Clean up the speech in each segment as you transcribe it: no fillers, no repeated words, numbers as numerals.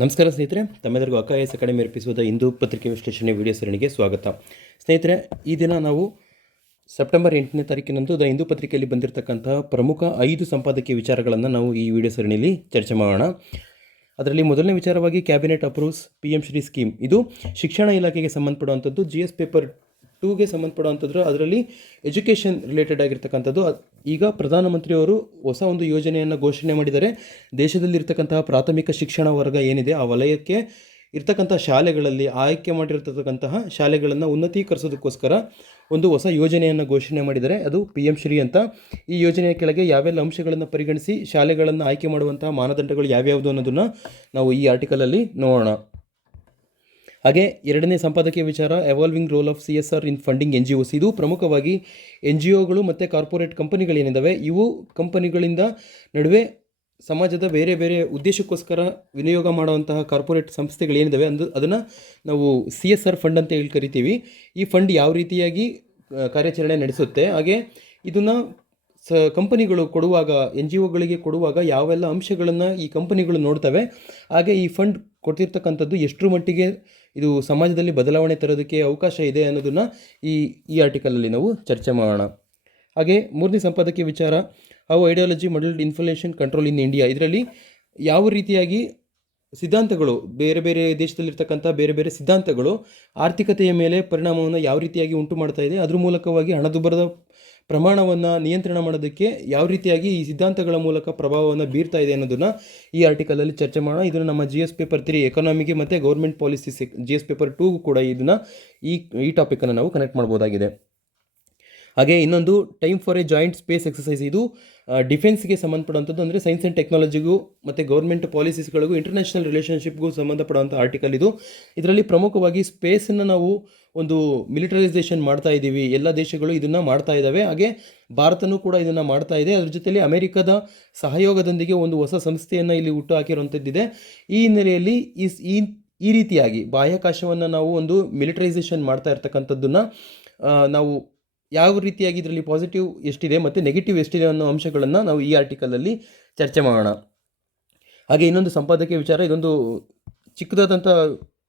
ನಮಸ್ಕಾರ ಸ್ನೇಹಿತರೆ, ತಮ್ಮೆಲ್ಲರಿಗೂ IAS ಅಕಾಡೆಮಿ ಅರ್ಪಿಸುವುದ ಹಿಂದೂ ಪತ್ರಿಕೆ ವಿಶ್ಲೇಷಣೆ ವಿಡಿಯೋ ಸರಣಿಗೆ ಸ್ವಾಗತ. ಸ್ನೇಹಿತರೆ, ಈ ದಿನ ನಾವು ಸೆಪ್ಟೆಂಬರ್ 8ನೇ ತಾರೀಕಿನಂದು ದ ಹಿಂದೂ ಪತ್ರಿಕೆಯಲ್ಲಿ ಬಂದಿರತಕ್ಕಂತಹ ಪ್ರಮುಖ 5 ಸಂಪಾದಕೀಯ ವಿಚಾರಗಳನ್ನು ನಾವು ಈ ವಿಡಿಯೋ ಸರಣಿಯಲ್ಲಿ ಚರ್ಚೆ ಮಾಡೋಣ. ಅದರಲ್ಲಿ ಮೊದಲನೇ ವಿಚಾರವಾಗಿ cabinet approves PM Shri scheme. ಇದು ಶಿಕ್ಷಣ ಇಲಾಖೆಗೆ ಸಂಬಂಧಪಡುವಂಥದ್ದು. GS paper 2ಗೆ ಸಂಬಂಧಪಡುವಂಥದ್ದು. ಅದರಲ್ಲಿ ಎಜುಕೇಷನ್ ರಿಲೇಟೆಡ್ ಆಗಿರ್ತಕ್ಕಂಥದ್ದು. ಈಗ ಪ್ರಧಾನಮಂತ್ರಿಯವರು ಹೊಸ ಒಂದು ಯೋಜನೆಯನ್ನು ಘೋಷಣೆ ಮಾಡಿದ್ದಾರೆ. ದೇಶದಲ್ಲಿರ್ತಕ್ಕಂತಹ ಪ್ರಾಥಮಿಕ ಶಿಕ್ಷಣ ವರ್ಗ ಏನಿದೆ ಆ ವಲಯಕ್ಕೆ ಇರ್ತಕ್ಕಂಥ ಶಾಲೆಗಳಲ್ಲಿ ಆಯ್ಕೆ ಮಾಡಿರ್ತಕ್ಕಂತಹ ಶಾಲೆಗಳನ್ನು ಉನ್ನತೀಕರಿಸೋದಕ್ಕೋಸ್ಕರ ಒಂದು ಹೊಸ ಯೋಜನೆಯನ್ನು ಘೋಷಣೆ ಮಾಡಿದ್ದಾರೆ. ಅದು PM ಶ್ರೀ ಅಂತ. ಈ ಯೋಜನೆಯ ಕೆಳಗೆ ಯಾವೆಲ್ಲ ಅಂಶಗಳನ್ನು ಪರಿಗಣಿಸಿ ಶಾಲೆಗಳನ್ನು ಆಯ್ಕೆ ಮಾಡುವಂತಹ ಮಾನದಂಡಗಳು ಯಾವ್ಯಾವುದು ಅನ್ನೋದನ್ನು ನಾವು ಈ ಆರ್ಟಿಕಲಲ್ಲಿ ನೋಡೋಣ. ಹಾಗೆ ಎರಡನೇ ಸಂಪಾದಕೀಯ ವಿಚಾರ evolving role of CSR in funding NGOs. ಇದು ಪ್ರಮುಖವಾಗಿ NGOಗಳು ಮತ್ತು ಕಾರ್ಪೊರೇಟ್ ಕಂಪನಿಗಳೇನಿದ್ದಾವೆ, ಇವು ಕಂಪನಿಗಳಿಂದ ನಡುವೆ ಸಮಾಜದ ಬೇರೆ ಬೇರೆ ಉದ್ದೇಶಕ್ಕೋಸ್ಕರ ವಿನಿಯೋಗ ಮಾಡುವಂತಹ ಕಾರ್ಪೊರೇಟ್ ಸಂಸ್ಥೆಗಳೇನಿದ್ದಾವೆ ಅದನ್ನು ನಾವು CSR ಫಂಡ್ ಅಂತ ಹೇಳಿ ಕರಿತೀವಿ. ಈ ಫಂಡ್ ಯಾವ ರೀತಿಯಾಗಿ ಕಾರ್ಯಾಚರಣೆ ನಡೆಸುತ್ತೆ, ಹಾಗೆ ಇದನ್ನು ಕಂಪನಿಗಳು ಕೊಡುವಾಗ NGOಗಳಿಗೆ ಕೊಡುವಾಗ ಯಾವೆಲ್ಲ ಅಂಶಗಳನ್ನು ಈ ಕಂಪನಿಗಳು ನೋಡ್ತವೆ, ಹಾಗೆ ಈ ಫಂಡ್ ಕೊಡ್ತಿರ್ತಕ್ಕಂಥದ್ದು ಎಷ್ಟರ ಮಟ್ಟಿಗೆ ಇದು ಸಮಾಜದಲ್ಲಿ ಬದಲಾವಣೆ ತರೋದಕ್ಕೆ ಅವಕಾಶ ಇದೆ ಅನ್ನೋದನ್ನು ಈ ಆರ್ಟಿಕಲಲ್ಲಿ ನಾವು ಚರ್ಚೆ ಮಾಡೋಣ. ಹಾಗೆ ಮೂರನೇ ಸಂಪಾದಕೀಯ ವಿಚಾರ how ideology modelled inflation control in India. ಇದರಲ್ಲಿ ಯಾವ ರೀತಿಯಾಗಿ ಸಿದ್ಧಾಂತಗಳು, ಬೇರೆ ಬೇರೆ ದೇಶದಲ್ಲಿರ್ತಕ್ಕಂಥ ಬೇರೆ ಬೇರೆ ಸಿದ್ಧಾಂತಗಳು ಆರ್ಥಿಕತೆಯ ಮೇಲೆ ಪರಿಣಾಮವನ್ನು ಯಾವ ರೀತಿಯಾಗಿ ಉಂಟು ಮಾಡ್ತಾ ಇದೆ, ಅದ್ರ ಮೂಲಕವಾಗಿ ಹಣದುಬ್ಬರದ ಪ್ರಮಾಣವನ್ನು ನಿಯಂತ್ರಣ ಮಾಡೋದಕ್ಕೆ ಯಾವ ರೀತಿಯಾಗಿ ಈ ಸಿದ್ಧಾಂತಗಳ ಮೂಲಕ ಪ್ರಭಾವವನ್ನು ಬೀರ್ತಾ ಇದೆ ಅನ್ನೋದನ್ನು ಈ ಆರ್ಟಿಕಲಲ್ಲಿ ಚರ್ಚೆ ಮಾಡೋಣ. ಇದನ್ನು ನಮ್ಮ GS ಪೇಪರ್ 3 ಎಕಾನಮಿಗೆ ಮತ್ತು ಗೌರ್ಮೆಂಟ್ ಪಾಲಿಸೀಸ್ GS ಪೇಪರ್ 2 ಕೂಡ ಇದನ್ನು ಈ ಟಾಪಿಕನ್ನು ನಾವು ಕನೆಕ್ಟ್ ಮಾಡ್ಬೋದಾಗಿದೆ. ಹಾಗೆ ಇನ್ನೊಂದು time for A joint space exercise. ಇದು ಡಿಫೆನ್ಸ್ಗೆ ಸಂಬಂಧಪಡುವಂಥದ್ದು, ಅಂದರೆ ಸೈನ್ಸ್ ಆ್ಯಂಡ್ ಟೆಕ್ನಾಲಜಿಗೂ ಮತ್ತು ಗೌರ್ಮೆಂಟ್ ಪಾಲಿಸೀಸ್ಗಳಿಗೂ ಇಂಟರ್ನ್ಯಾಷನಲ್ ರಿಲೇಷನ್ಶಿಪ್ಗೂ ಸಂಬಂಧಪಡುವಂಥ ಆರ್ಟಿಕಲ್ ಇದು. ಇದರಲ್ಲಿ ಪ್ರಮುಖವಾಗಿ ಸ್ಪೇಸನ್ನು ನಾವು ಒಂದು ಮಿಲಿಟರೈಸೇಷನ್ ಮಾಡ್ತಾ ಇದ್ದೀವಿ, ಎಲ್ಲ ದೇಶಗಳು ಇದನ್ನು ಮಾಡ್ತಾ ಇದ್ದಾವೆ, ಹಾಗೆ ಭಾರತನೂ ಕೂಡ ಇದನ್ನು ಮಾಡ್ತಾ ಇದೆ. ಅದ್ರ ಜೊತೆಯಲ್ಲಿ ಅಮೆರಿಕದ ಸಹಯೋಗದೊಂದಿಗೆ ಒಂದು ಹೊಸ ಸಂಸ್ಥೆಯನ್ನು ಇಲ್ಲಿ ಹುಟ್ಟು ಹಾಕಿರುವಂಥದ್ದಿದೆ. ಈ ಹಿನ್ನೆಲೆಯಲ್ಲಿ ಈ ರೀತಿಯಾಗಿ ಬಾಹ್ಯಾಕಾಶವನ್ನು ನಾವು ಒಂದು ಮಿಲಿಟರೈಸೇಷನ್ ಮಾಡ್ತಾ ಇರ್ತಕ್ಕಂಥದ್ದನ್ನು ನಾವು ಯಾವ ರೀತಿಯಾಗಿ ಇದರಲ್ಲಿ ಪಾಸಿಟಿವ್ ಎಷ್ಟಿದೆ ಮತ್ತು ನೆಗೆಟಿವ್ ಎಷ್ಟಿದೆ ಅನ್ನೋ ಅಂಶಗಳನ್ನು ನಾವು ಈ ಆರ್ಟಿಕಲಲ್ಲಿ ಚರ್ಚೆ ಮಾಡೋಣ. ಹಾಗೆ ಇನ್ನೊಂದು ಸಂಪಾದಕೀಯ ವಿಚಾರ, ಇದೊಂದು ಚಿಕ್ಕದಾದಂಥ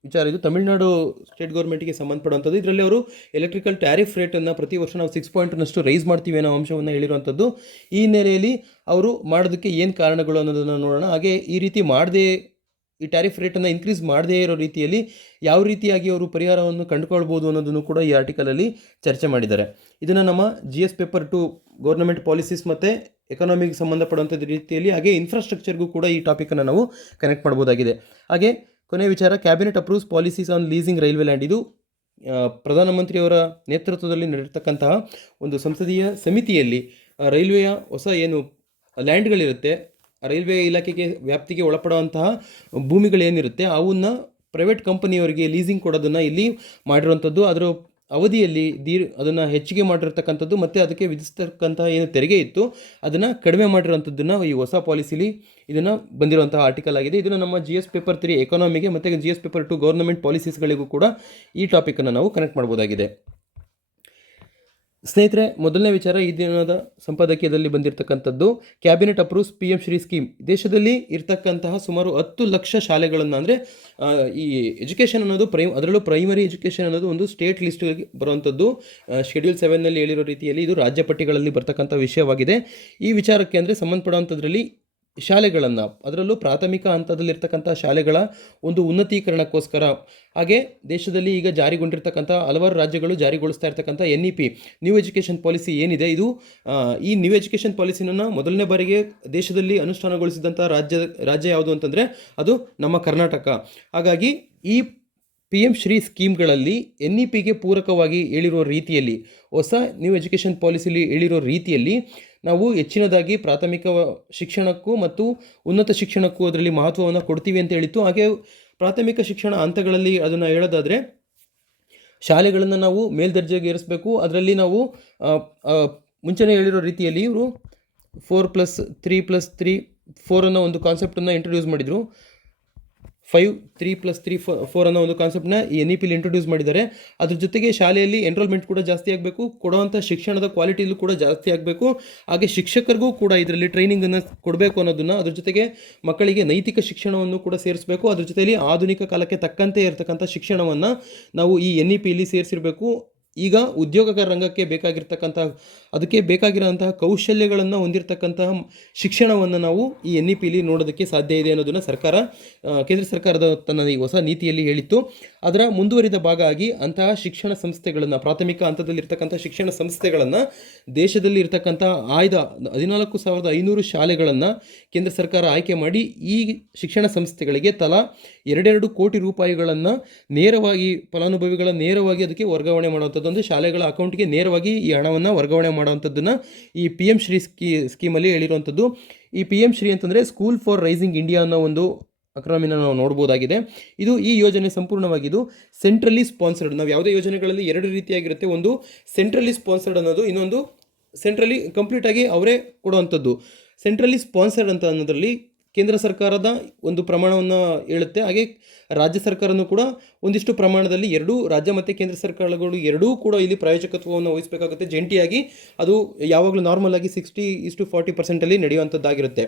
ವಿಚಾರ. ಇದು ತಮಿಳುನಾಡು ಸ್ಟೇಟ್ ಗೌರ್ಮೆಂಟಿಗೆ ಸಂಬಂಧಪಡುವಂಥದ್ದು. ಇದರಲ್ಲಿ ಅವರು ಎಲೆಕ್ಟ್ರಿಕಲ್ ಟ್ಯಾರಿಫ್ ರೇಟನ್ನು ಪ್ರತಿ ವರ್ಷ ನಾವು 6% ರೈಸ್ ಮಾಡ್ತೀವಿ ಅನ್ನೋ ಅಂಶವನ್ನು ಹೇಳಿರುವಂಥದ್ದು. ಈ ಹಿನ್ನೆಲೆಯಲ್ಲಿ ಅವರು ಮಾಡೋದಕ್ಕೆ ಏನು ಕಾರಣಗಳು ಅನ್ನೋದನ್ನು ನೋಡೋಣ. ಹಾಗೆ ಈ ರೀತಿ ಮಾಡದೇ, ಈ ಟ್ಯಾರಿಫ್ ರೇಟನ್ನು ಇನ್ಕ್ರೀಸ್ ಮಾಡದೇ ಇರೋ ರೀತಿಯಲ್ಲಿ ಯಾವ ರೀತಿಯಾಗಿ ಅವರು ಪರಿಹಾರವನ್ನು ಕಂಡುಕೊಳ್ಬೋದು ಅನ್ನೋದನ್ನು ಕೂಡ ಈ ಆರ್ಟಿಕಲಲ್ಲಿ ಚರ್ಚೆ ಮಾಡಿದ್ದಾರೆ. ಇದನ್ನು ನಮ್ಮ GS ಪೇಪರ್ 2 ಗೌರ್ಮೆಂಟ್ ಪಾಲಿಸೀಸ್ ಮತ್ತು ಎಕಾನಮಿಗೆ ಸಂಬಂಧಪಡುವಂಥದ್ದು ರೀತಿಯಲ್ಲಿ, ಹಾಗೆ ಇನ್ಫ್ರಾಸ್ಟ್ರಕ್ಚರ್ಗೂ ಕೂಡ ಈ ಟಾಪಿಕನ್ನು ನಾವು ಕನೆಕ್ಟ್ ಮಾಡ್ಬೋದಾಗಿದೆ. ಹಾಗೆ ಕೊನೆಯ ವಿಚಾರ cabinet approves policies on leasing railway land. ಇದು ಪ್ರಧಾನಮಂತ್ರಿಯವರ ನೇತೃತ್ವದಲ್ಲಿ ನಡೆರ್ತಕ್ಕಂತಹ ಒಂದು ಸಂಸದೀಯ ಸಮಿತಿಯಲ್ಲಿ ರೈಲ್ವೆಯ ಹೊಸ ಏನು ಲ್ಯಾಂಡ್ಗಳಿರುತ್ತೆ, ರೈಲ್ವೆ ಇಲಾಖೆಗೆ ವ್ಯಾಪ್ತಿಗೆ ಒಳಪಡುವಂತಹ ಭೂಮಿಗಳೇನಿರುತ್ತೆ ಅವನ್ನು ಪ್ರೈವೇಟ್ ಕಂಪನಿಯವರಿಗೆ ಲೀಸಿಂಗ್ ಕೊಡೋದನ್ನು ಇಲ್ಲಿ ಮಾಡಿರುವಂಥದ್ದು. ಅದರ ಅವಧಿಯಲ್ಲಿ ಅದನ್ನು ಹೆಚ್ಚಿಗೆ ಮಾಡಿರ್ತಕ್ಕಂಥದ್ದು ಮತ್ತು ಅದಕ್ಕೆ ವಿಧಿಸ್ತಕ್ಕಂತಹ ಏನು ತೆರಿಗೆ ಇತ್ತು ಅದನ್ನು ಕಡಿಮೆ ಮಾಡಿರುವಂಥದ್ದನ್ನು ಈ ಹೊಸ ಪಾಲಿಸಿಲಿ ಇದನ್ನು ಬಂದಿರುವಂತಹ ಆರ್ಟಿಕಲ್ ಆಗಿದೆ. ಇದನ್ನು ನಮ್ಮ GS ಪೇಪರ್ 3 ಎಕಾನಮಿಗೆ ಮತ್ತು GS ಪೇಪರ್ 2 ಗೌರ್ಮೆಂಟ್ ಪಾಲಿಸೀಸ್ಗಳಿಗೂ ಕೂಡ ಈ ಟಾಪಿಕನ್ನು ನಾವು ಕನೆಕ್ಟ್ ಮಾಡ್ಬೋದಾಗಿದೆ. ಸ್ನೇಹಿತರೆ, ಮೊದಲನೇ ವಿಚಾರ ಈ ದಿನದ ಸಂಪಾದಕೀಯದಲ್ಲಿ ಬಂದಿರತಕ್ಕಂಥದ್ದು cabinet approves PM Shri scheme. ದೇಶದಲ್ಲಿ ಇರ್ತಕ್ಕಂತಹ ಸುಮಾರು 10 ಲಕ್ಷ ಶಾಲೆಗಳನ್ನು, ಅಂದರೆ ಈ ಎಜುಕೇಷನ್ ಅನ್ನೋದು ಅದರಲ್ಲೂ ಪ್ರೈಮರಿ ಎಜುಕೇಷನ್ ಅನ್ನೋದು ಒಂದು ಸ್ಟೇಟ್ ಲಿಸ್ಟ್ಗೆ ಬರುವಂಥದ್ದು. ಶೆಡ್ಯೂಲ್ 7ನಲ್ಲಿ ಹೇಳಿರೋ ರೀತಿಯಲ್ಲಿ ಇದು ರಾಜ್ಯ ಪಟ್ಟಿಗಳಲ್ಲಿ ಬರ್ತಕ್ಕಂಥ ವಿಷಯವಾಗಿದೆ. ಈ ವಿಚಾರಕ್ಕೆ ಅಂದರೆ ಸಂಬಂಧಪಡುವಂಥದ್ರಲ್ಲಿ ಶಾಲೆಗಳನ್ನು, ಅದರಲ್ಲೂ ಪ್ರಾಥಮಿಕ ಹಂತದಲ್ಲಿರ್ತಕ್ಕಂಥ ಶಾಲೆಗಳ ಒಂದು ಉನ್ನತೀಕರಣಕ್ಕೋಸ್ಕರ, ಹಾಗೆ ದೇಶದಲ್ಲಿ ಈಗ ಜಾರಿಗೊಂಡಿರ್ತಕ್ಕಂಥ ಹಲವಾರು ರಾಜ್ಯಗಳು ಜಾರಿಗೊಳಿಸ್ತಾ ಇರ್ತಕ್ಕಂಥ NEP ನ್ಯೂ ಎಜುಕೇಷನ್ ಪಾಲಿಸಿ ಏನಿದೆ, ಇದು ಈ ನ್ಯೂ ಎಜುಕೇಷನ್ ಪಾಲಿಸಿನ ಮೊದಲನೇ ಬಾರಿಗೆ ದೇಶದಲ್ಲಿ ಅನುಷ್ಠಾನಗೊಳಿಸಿದಂಥ ರಾಜ್ಯ ಯಾವುದು ಅಂತಂದರೆ ಅದು ನಮ್ಮ ಕರ್ನಾಟಕ. ಹಾಗಾಗಿ ಈ PM ಶ್ರೀ ಸ್ಕೀಮ್ಗಳಲ್ಲಿ NEPಗೆ ಪೂರಕವಾಗಿ ಹೇಳಿರೋ ರೀತಿಯಲ್ಲಿ, ಹೊಸ ನ್ಯೂ ಎಜುಕೇಷನ್ ಪಾಲಿಸಿಲಿ ಹೇಳಿರೋ ರೀತಿಯಲ್ಲಿ ನಾವು ಹೆಚ್ಚಿನದಾಗಿ ಪ್ರಾಥಮಿಕ ಶಿಕ್ಷಣಕ್ಕೂ ಮತ್ತು ಉನ್ನತ ಶಿಕ್ಷಣಕ್ಕೂ ಅದರಲ್ಲಿ ಮಹತ್ವವನ್ನು ಕೊಡ್ತೀವಿ ಅಂತ ಹೇಳಿತ್ತು. ಹಾಗೆ ಪ್ರಾಥಮಿಕ ಶಿಕ್ಷಣ ಹಂತಗಳಲ್ಲಿ ಅದನ್ನು ಹೇಳೋದಾದರೆ ಶಾಲೆಗಳನ್ನು ನಾವು ಮೇಲ್ದರ್ಜೆಗೆ ಏರಿಸಬೇಕು. ಅದರಲ್ಲಿ ನಾವು ಮುಂಚೆನೇ ಹೇಳಿರೋ ರೀತಿಯಲ್ಲಿ ಇವರು 4+3+3 4 ಅನ್ನೋ ಒಂದು ಕಾನ್ಸೆಪ್ಟನ್ನು ಇಂಟ್ರೊಡ್ಯೂಸ್ ಮಾಡಿದರು. 5 3+3 4 ಅನ್ನೋ ಒಂದು ಕಾನ್ಸೆಪ್ಟ್ನ ಈ NEPಲಿ ಇಂಟ್ರೊಡ್ಯೂಸ್ ಮಾಡಿದ್ದಾರೆ. ಅದ್ರ ಜೊತೆಗೆ ಶಾಲೆಯಲ್ಲಿ ಎನ್ರೋಲ್ಮೆಂಟ್ ಕೂಡ ಜಾಸ್ತಿ ಆಗಬೇಕು, ಕೊಡುವಂಥ ಶಿಕ್ಷಣದ ಕ್ವಾಲಿಟಿಲೂ ಕೂಡ ಜಾಸ್ತಿ ಆಗಬೇಕು. ಹಾಗೆ ಶಿಕ್ಷಕರಿಗೂ ಕೂಡ ಇದರಲ್ಲಿ ಟ್ರೈನಿಂಗನ್ನು ಕೊಡಬೇಕು ಅನ್ನೋದನ್ನು, ಅದ್ರ ಜೊತೆಗೆ ಮಕ್ಕಳಿಗೆ ನೈತಿಕ ಶಿಕ್ಷಣವನ್ನು ಕೂಡ ಸೇರಿಸಬೇಕು. ಅದ್ರ ಜೊತೆಯಲ್ಲಿ ಆಧುನಿಕ ಕಾಲಕ್ಕೆ ತಕ್ಕಂತೆ ಇರತಕ್ಕಂಥ ಶಿಕ್ಷಣವನ್ನು ನಾವು ಈ NEPಲಿ ಸೇರಿಸಿರಬೇಕು. ಈಗ ಉದ್ಯೋಗ ರಂಗಕ್ಕೆ ಅದಕ್ಕೆ ಬೇಕಾಗಿರೋಂತಹ ಕೌಶಲ್ಯಗಳನ್ನು ಹೊಂದಿರತಕ್ಕಂತಹ ಶಿಕ್ಷಣವನ್ನು ನಾವು ಈ NEPಲಿ ನೋಡೋದಕ್ಕೆ ಸಾಧ್ಯ ಇದೆ ಅನ್ನೋದನ್ನು ಕೇಂದ್ರ ಸರ್ಕಾರದ ತನ್ನ ಈ ಹೊಸ ನೀತಿಯಲ್ಲಿ ಹೇಳಿತ್ತು. ಅದರ ಮುಂದುವರಿದ ಭಾಗ ಆಗಿ ಅಂತಹ ಶಿಕ್ಷಣ ಸಂಸ್ಥೆಗಳನ್ನು, ಪ್ರಾಥಮಿಕ ಹಂತದಲ್ಲಿರ್ತಕ್ಕಂಥ ಶಿಕ್ಷಣ ಸಂಸ್ಥೆಗಳನ್ನು, ದೇಶದಲ್ಲಿ ಇರ್ತಕ್ಕಂಥ ಆಯ್ದ 14,500 ಶಾಲೆಗಳನ್ನು ಕೇಂದ್ರ ಸರ್ಕಾರ ಆಯ್ಕೆ ಮಾಡಿ ಈ ಶಿಕ್ಷಣ ಸಂಸ್ಥೆಗಳಿಗೆ ತಲಾ 2 ಕೋಟಿ ರೂಪಾಯಿಗಳನ್ನು ನೇರವಾಗಿ ನೇರವಾಗಿ ಅದಕ್ಕೆ ವರ್ಗಾವಣೆ ಮಾಡುವಂಥದ್ದು, ಶಾಲೆಗಳ ಅಕೌಂಟ್ಗೆ ನೇರವಾಗಿ ಈ ಹಣವನ್ನು ವರ್ಗಾವಣೆ ಮಾಡುವಂಥದ್ದನ್ನು ಈ PM ಶ್ರೀ ಸ್ಕೀಮಲ್ಲಿ ಹೇಳಿರುವಂಥದ್ದು. ಈ PM ಶ್ರೀ ಅಂತಂದರೆ ಸ್ಕೂಲ್ ಫಾರ್ ರೈಸಿಂಗ್ ಇಂಡಿಯಾ ಅನ್ನೋ ಒಂದು ಅಕ್ರಾಮಿನ ನಾವು ನೋಡ್ಬೋದಾಗಿದೆ. ಈ ಯೋಜನೆ ಸಂಪೂರ್ಣವಾಗಿದ್ದು ಸೆಂಟ್ರಲಿ ಸ್ಪಾನ್ಸರ್ಡ್. ನಾವು ಯಾವುದೇ ಯೋಜನೆಗಳಲ್ಲಿ 2 ರೀತಿಯಾಗಿರುತ್ತೆ. ಒಂದು ಸೆಂಟ್ರಲಿ ಸ್ಪಾನ್ಸರ್ಡ್ ಅನ್ನೋದು, ಇನ್ನೊಂದು ಸೆಂಟ್ರಲಿ ಕಂಪ್ಲೀಟಾಗಿ ಅವರೇ ಕೊಡುವಂಥದ್ದು. ಸೆಂಟ್ರಲಿ ಸ್ಪಾನ್ಸರ್ಡ್ ಅಂತ ಅನ್ನೋದರಲ್ಲಿ ಕೇಂದ್ರ ಸರ್ಕಾರದ ಒಂದು ಪ್ರಮಾಣವನ್ನು ಹೇಳುತ್ತೆ. ಹಾಗೆ ರಾಜ್ಯ ಸರ್ಕಾರನೂ ಕೂಡ ಒಂದಿಷ್ಟು ಪ್ರಮಾಣದಲ್ಲಿ, ರಾಜ್ಯ ಮತ್ತು ಕೇಂದ್ರ ಸರ್ಕಾರಗಳು ಎರಡೂ ಕೂಡ ಇಲ್ಲಿ ಪ್ರಾಯೋಜಕತ್ವವನ್ನು ವಹಿಸಬೇಕಾಗುತ್ತೆ ಜಂಟಿಯಾಗಿ. ಅದು ಯಾವಾಗಲೂ ನಾರ್ಮಲ್ ಆಗಿ 60:40% ನಡೆಯುವಂಥದ್ದಾಗಿರುತ್ತೆ.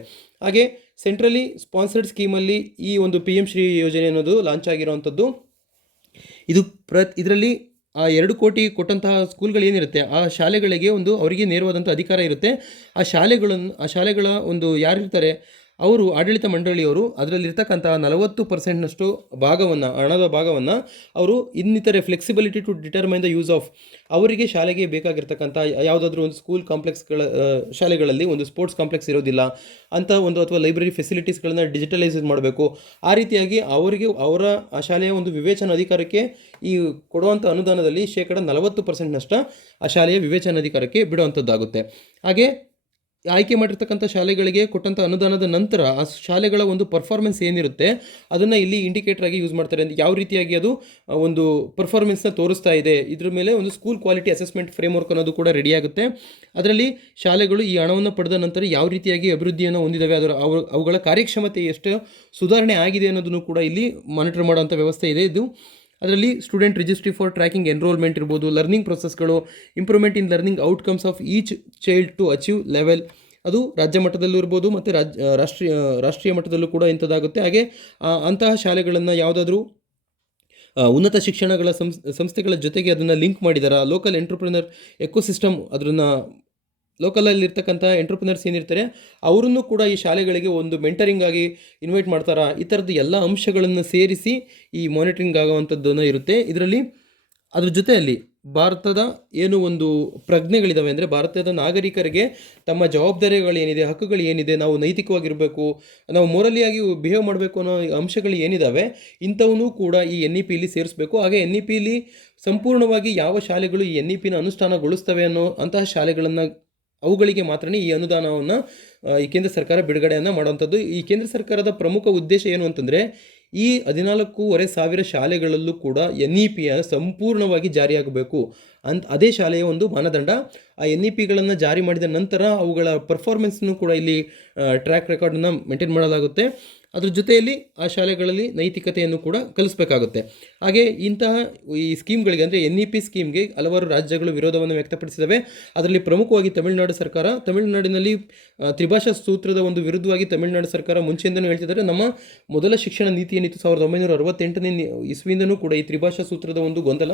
ಹಾಗೆ ಸೆಂಟ್ರಲಿ ಸ್ಪಾನ್ಸರ್ಡ್ ಸ್ಕೀಮಲ್ಲಿ ಈ ಒಂದು PM ಶ್ರೀ ಯೋಜನೆ ಅನ್ನೋದು ಲಾಂಚ್ ಆಗಿರುವಂಥದ್ದು. ಇದರಲ್ಲಿ ಆ 2 ಕೋಟಿ ಕೊಟ್ಟಂತಹ ಸ್ಕೂಲ್ಗಳು ಏನಿರುತ್ತೆ, ಆ ಶಾಲೆಗಳಿಗೆ ಅವರಿಗೆ ನೇರವಾದಂಥ ಅಧಿಕಾರ ಇರುತ್ತೆ. ಆ ಶಾಲೆಗಳ ಯಾರಿರ್ತಾರೆ ಅವರು, ಆಡಳಿತ ಮಂಡಳಿಯವರು ಅದರಲ್ಲಿರ್ತಕ್ಕಂಥ 40%ನಷ್ಟು ಹಣದ ಭಾಗವನ್ನು ಅವರು ಇನ್ನಿತರೆ flexibility to determine the use of, ಅವರಿಗೆ ಶಾಲೆಗೆ ಬೇಕಾಗಿರ್ತಕ್ಕಂಥ ಯಾವುದಾದ್ರೂ ಒಂದು ಸ್ಕೂಲ್ ಕಾಂಪ್ಲೆಕ್ಸ್ಗಳ ಶಾಲೆಗಳಲ್ಲಿ ಒಂದು ಸ್ಪೋರ್ಟ್ಸ್ ಕಾಂಪ್ಲೆಕ್ಸ್ ಇರೋದಿಲ್ಲ ಅಂತ ಅಥವಾ ಲೈಬ್ರರಿ ಫೆಸಿಲಿಟೀಸ್ಗಳನ್ನ ಡಿಜಿಟಲೈಸ್ ಮಾಡಬೇಕು. ಆ ರೀತಿಯಾಗಿ ಅವರ ಆ ಶಾಲೆಯ ಒಂದು ವಿವೇಚನಾ ಅಧಿಕಾರಕ್ಕೆ ಈ ಕೊಡುವಂಥ ಅನುದಾನದಲ್ಲಿ 40% ಆ ಶಾಲೆಯ ವಿವೇಚನಾ ಅಧಿಕಾರಕ್ಕೆ ಬಿಡುವಂಥದ್ದಾಗುತ್ತೆ. ಹಾಗೆ ಆಯ್ಕೆ ಮಾಡಿರ್ತಕ್ಕಂಥ ಶಾಲೆಗಳಿಗೆ ಕೊಟ್ಟಂಥ ಅನುದಾನದ ನಂತರ ಆ ಶಾಲೆಗಳ ಒಂದು ಪರ್ಫಾರ್ಮೆನ್ಸ್ ಏನಿರುತ್ತೆ ಅದನ್ನು ಇಲ್ಲಿ ಇಂಡಿಕೇಟರ್ ಆಗಿ ಯೂಸ್ ಮಾಡ್ತಾರೆ. ಯಾವ ರೀತಿಯಾಗಿ ಅದು ಒಂದು ಪರ್ಫಾರ್ಮೆನ್ಸ್ನ ತೋರಿಸ್ತಾ ಇದೆ, ಇದ್ರ ಮೇಲೆ ಒಂದು ಸ್ಕೂಲ್ ಕ್ವಾಲಿಟಿ ಅಸೆಸ್ಮೆಂಟ್ ಫ್ರೇಮ್ವರ್ಕ್ ಅನ್ನೋದು ಕೂಡ ರೆಡಿಯಾಗುತ್ತೆ. ಅದರಲ್ಲಿ ಶಾಲೆಗಳು ಈ ಹಣವನ್ನು ಪಡೆದ ನಂತರ ಯಾವ ರೀತಿಯಾಗಿ ಅಭಿವೃದ್ಧಿಯನ್ನು ಹೊಂದಿದ್ದಾವೆ, ಅವುಗಳ ಕಾರ್ಯಕ್ಷಮತೆ ಎಷ್ಟು ಸುಧಾರಣೆ ಆಗಿದೆ ಅನ್ನೋದನ್ನು ಕೂಡ ಇಲ್ಲಿ ಮಾನಿಟರ್ ಮಾಡುವಂಥ ವ್ಯವಸ್ಥೆ ಇದೆ. ಅದರಲ್ಲಿ student registry for tracking enrolment ಇರ್ಬೋದು, ಲರ್ನಿಂಗ್ ಪ್ರೊಸೆಸ್ಗಳು, improvement in learning outcomes of each child to achieve level, ಅದು ರಾಜ್ಯ ಮಟ್ಟದಲ್ಲೂ ಇರ್ಬೋದು ಮತ್ತು ರಾಷ್ಟ್ರೀಯ ಮಟ್ಟದಲ್ಲೂ ಕೂಡ ಇಂಥದ್ದಾಗುತ್ತೆ. ಹಾಗೆ ಅಂತಹ ಶಾಲೆಗಳನ್ನು ಯಾವುದಾದ್ರೂ ಉನ್ನತ ಶಿಕ್ಷಣಗಳ ಸಂಸ್ಥೆಗಳ ಜೊತೆಗೆ ಅದನ್ನು ಲಿಂಕ್ ಮಾಡಿದಾರ, ಲೋಕಲ್ ಎಂಟ್ರಪ್ರಿನರ್ ಎಕೋಸಿಸ್ಟಮ್, ಅದನ್ನು ಲೋಕಲಲ್ಲಿರ್ತಕ್ಕಂಥ ಎಂಟ್ರಪ್ರಿನರ್ಸ್ ಏನಿರ್ತಾರೆ ಅವರನ್ನು ಕೂಡ ಈ ಶಾಲೆಗಳಿಗೆ ಒಂದು ಮೆಂಟರಿಂಗ್ ಆಗಿ ಇನ್ವೈಟ್ ಮಾಡ್ತಾರಾ, ಈ ಥರದ್ದು ಎಲ್ಲ ಅಂಶಗಳನ್ನು ಸೇರಿಸಿ ಈ ಮಾನಿಟರಿಂಗ್ ಆಗುವಂಥದ್ದನ್ನು ಇರುತ್ತೆ. ಇದರಲ್ಲಿ ಅದ್ರ ಜೊತೆಯಲ್ಲಿ ಭಾರತದ ಏನು ಒಂದು ಪ್ರಜ್ಞೆಗಳಿದ್ದಾವೆ ಅಂದರೆ, ಭಾರತದ ನಾಗರಿಕರಿಗೆ ತಮ್ಮ ಜವಾಬ್ದಾರಿಗಳೇನಿದೆ, ಹಕ್ಕುಗಳು ಏನಿದೆ, ನಾವು ನೈತಿಕವಾಗಿರಬೇಕು, ನಾವು ಮೊರಲಿಯಾಗಿ ಬಿಹೇವ್ ಮಾಡಬೇಕು ಅನ್ನೋ ಅಂಶಗಳು ಏನಿದ್ದಾವೆ ಇಂಥವನ್ನೂ ಕೂಡ ಈ NEPಲಿ ಸೇರಿಸಬೇಕು. ಹಾಗೆ NEPಲಿ ಸಂಪೂರ್ಣವಾಗಿ ಯಾವ ಶಾಲೆಗಳು ಈ NEPನ ಅನುಷ್ಠಾನಗೊಳಿಸ್ತವೆ ಅನ್ನೋ ಅಂತಹ ಶಾಲೆಗಳನ್ನು, ಅವುಗಳಿಗೆ ಮಾತ್ರ ಈ ಅನುದಾನವನ್ನು ಈ ಕೇಂದ್ರ ಸರ್ಕಾರ ಬಿಡುಗಡೆಯನ್ನು ಮಾಡುವಂಥದ್ದು. ಈ ಕೇಂದ್ರ ಸರ್ಕಾರದ ಪ್ರಮುಖ ಉದ್ದೇಶ ಏನು ಅಂತಂದರೆ, ಈ 14,500 ಶಾಲೆಗಳಲ್ಲೂ ಕೂಡ NEPಯ ಸಂಪೂರ್ಣವಾಗಿ ಜಾರಿಯಾಗಬೇಕು ಅದೇ ಶಾಲೆಯ ಒಂದು ಮಾನದಂಡ. ಆ NEPಗಳನ್ನು ಜಾರಿ ಮಾಡಿದ ನಂತರ ಅವುಗಳ ಪರ್ಫಾರ್ಮೆನ್ಸ್ನು ಕೂಡ ಇಲ್ಲಿ ಟ್ರ್ಯಾಕ್ ರೆಕಾರ್ಡನ್ನು ಮೇಂಟೈನ್ ಮಾಡಲಾಗುತ್ತೆ. ಅದ್ರ ಜೊತೆಯಲ್ಲಿ ಆ ಶಾಲೆಗಳಲ್ಲಿ ನೈತಿಕತೆಯನ್ನು ಕೂಡ ಕಲಿಸಬೇಕಾಗುತ್ತೆ. ಹಾಗೆ ಇಂತಹ ಈ ಸ್ಕೀಮ್ಗಳಿಗೆ ಅಂದರೆ NEP ಸ್ಕೀಮ್ಗೆ ಹಲವಾರು ರಾಜ್ಯಗಳು ವಿರೋಧವನ್ನು ವ್ಯಕ್ತಪಡಿಸಿದವೆ. ಅದರಲ್ಲಿ ಪ್ರಮುಖವಾಗಿ ತಮಿಳುನಾಡಿನಲ್ಲಿ ತ್ರಿಭಾಷಾ ಸೂತ್ರದ ಒಂದು ವಿರುದ್ಧವಾಗಿ ತಮಿಳುನಾಡು ಸರ್ಕಾರ ಮುಂಚೆಯಿಂದಲೂ ಹೇಳ್ತಿದ್ದಾರೆ. ನಮ್ಮ ಮೊದಲ ಶಿಕ್ಷಣ ನೀತಿ ಏನಿತ್ತು 1968ನೇ ಇಸ್ವಿಯಿಂದನೂ ಕೂಡ ಈ ತ್ರಿಭಾಷಾ ಸೂತ್ರದ ಒಂದು ಗೊಂದಲ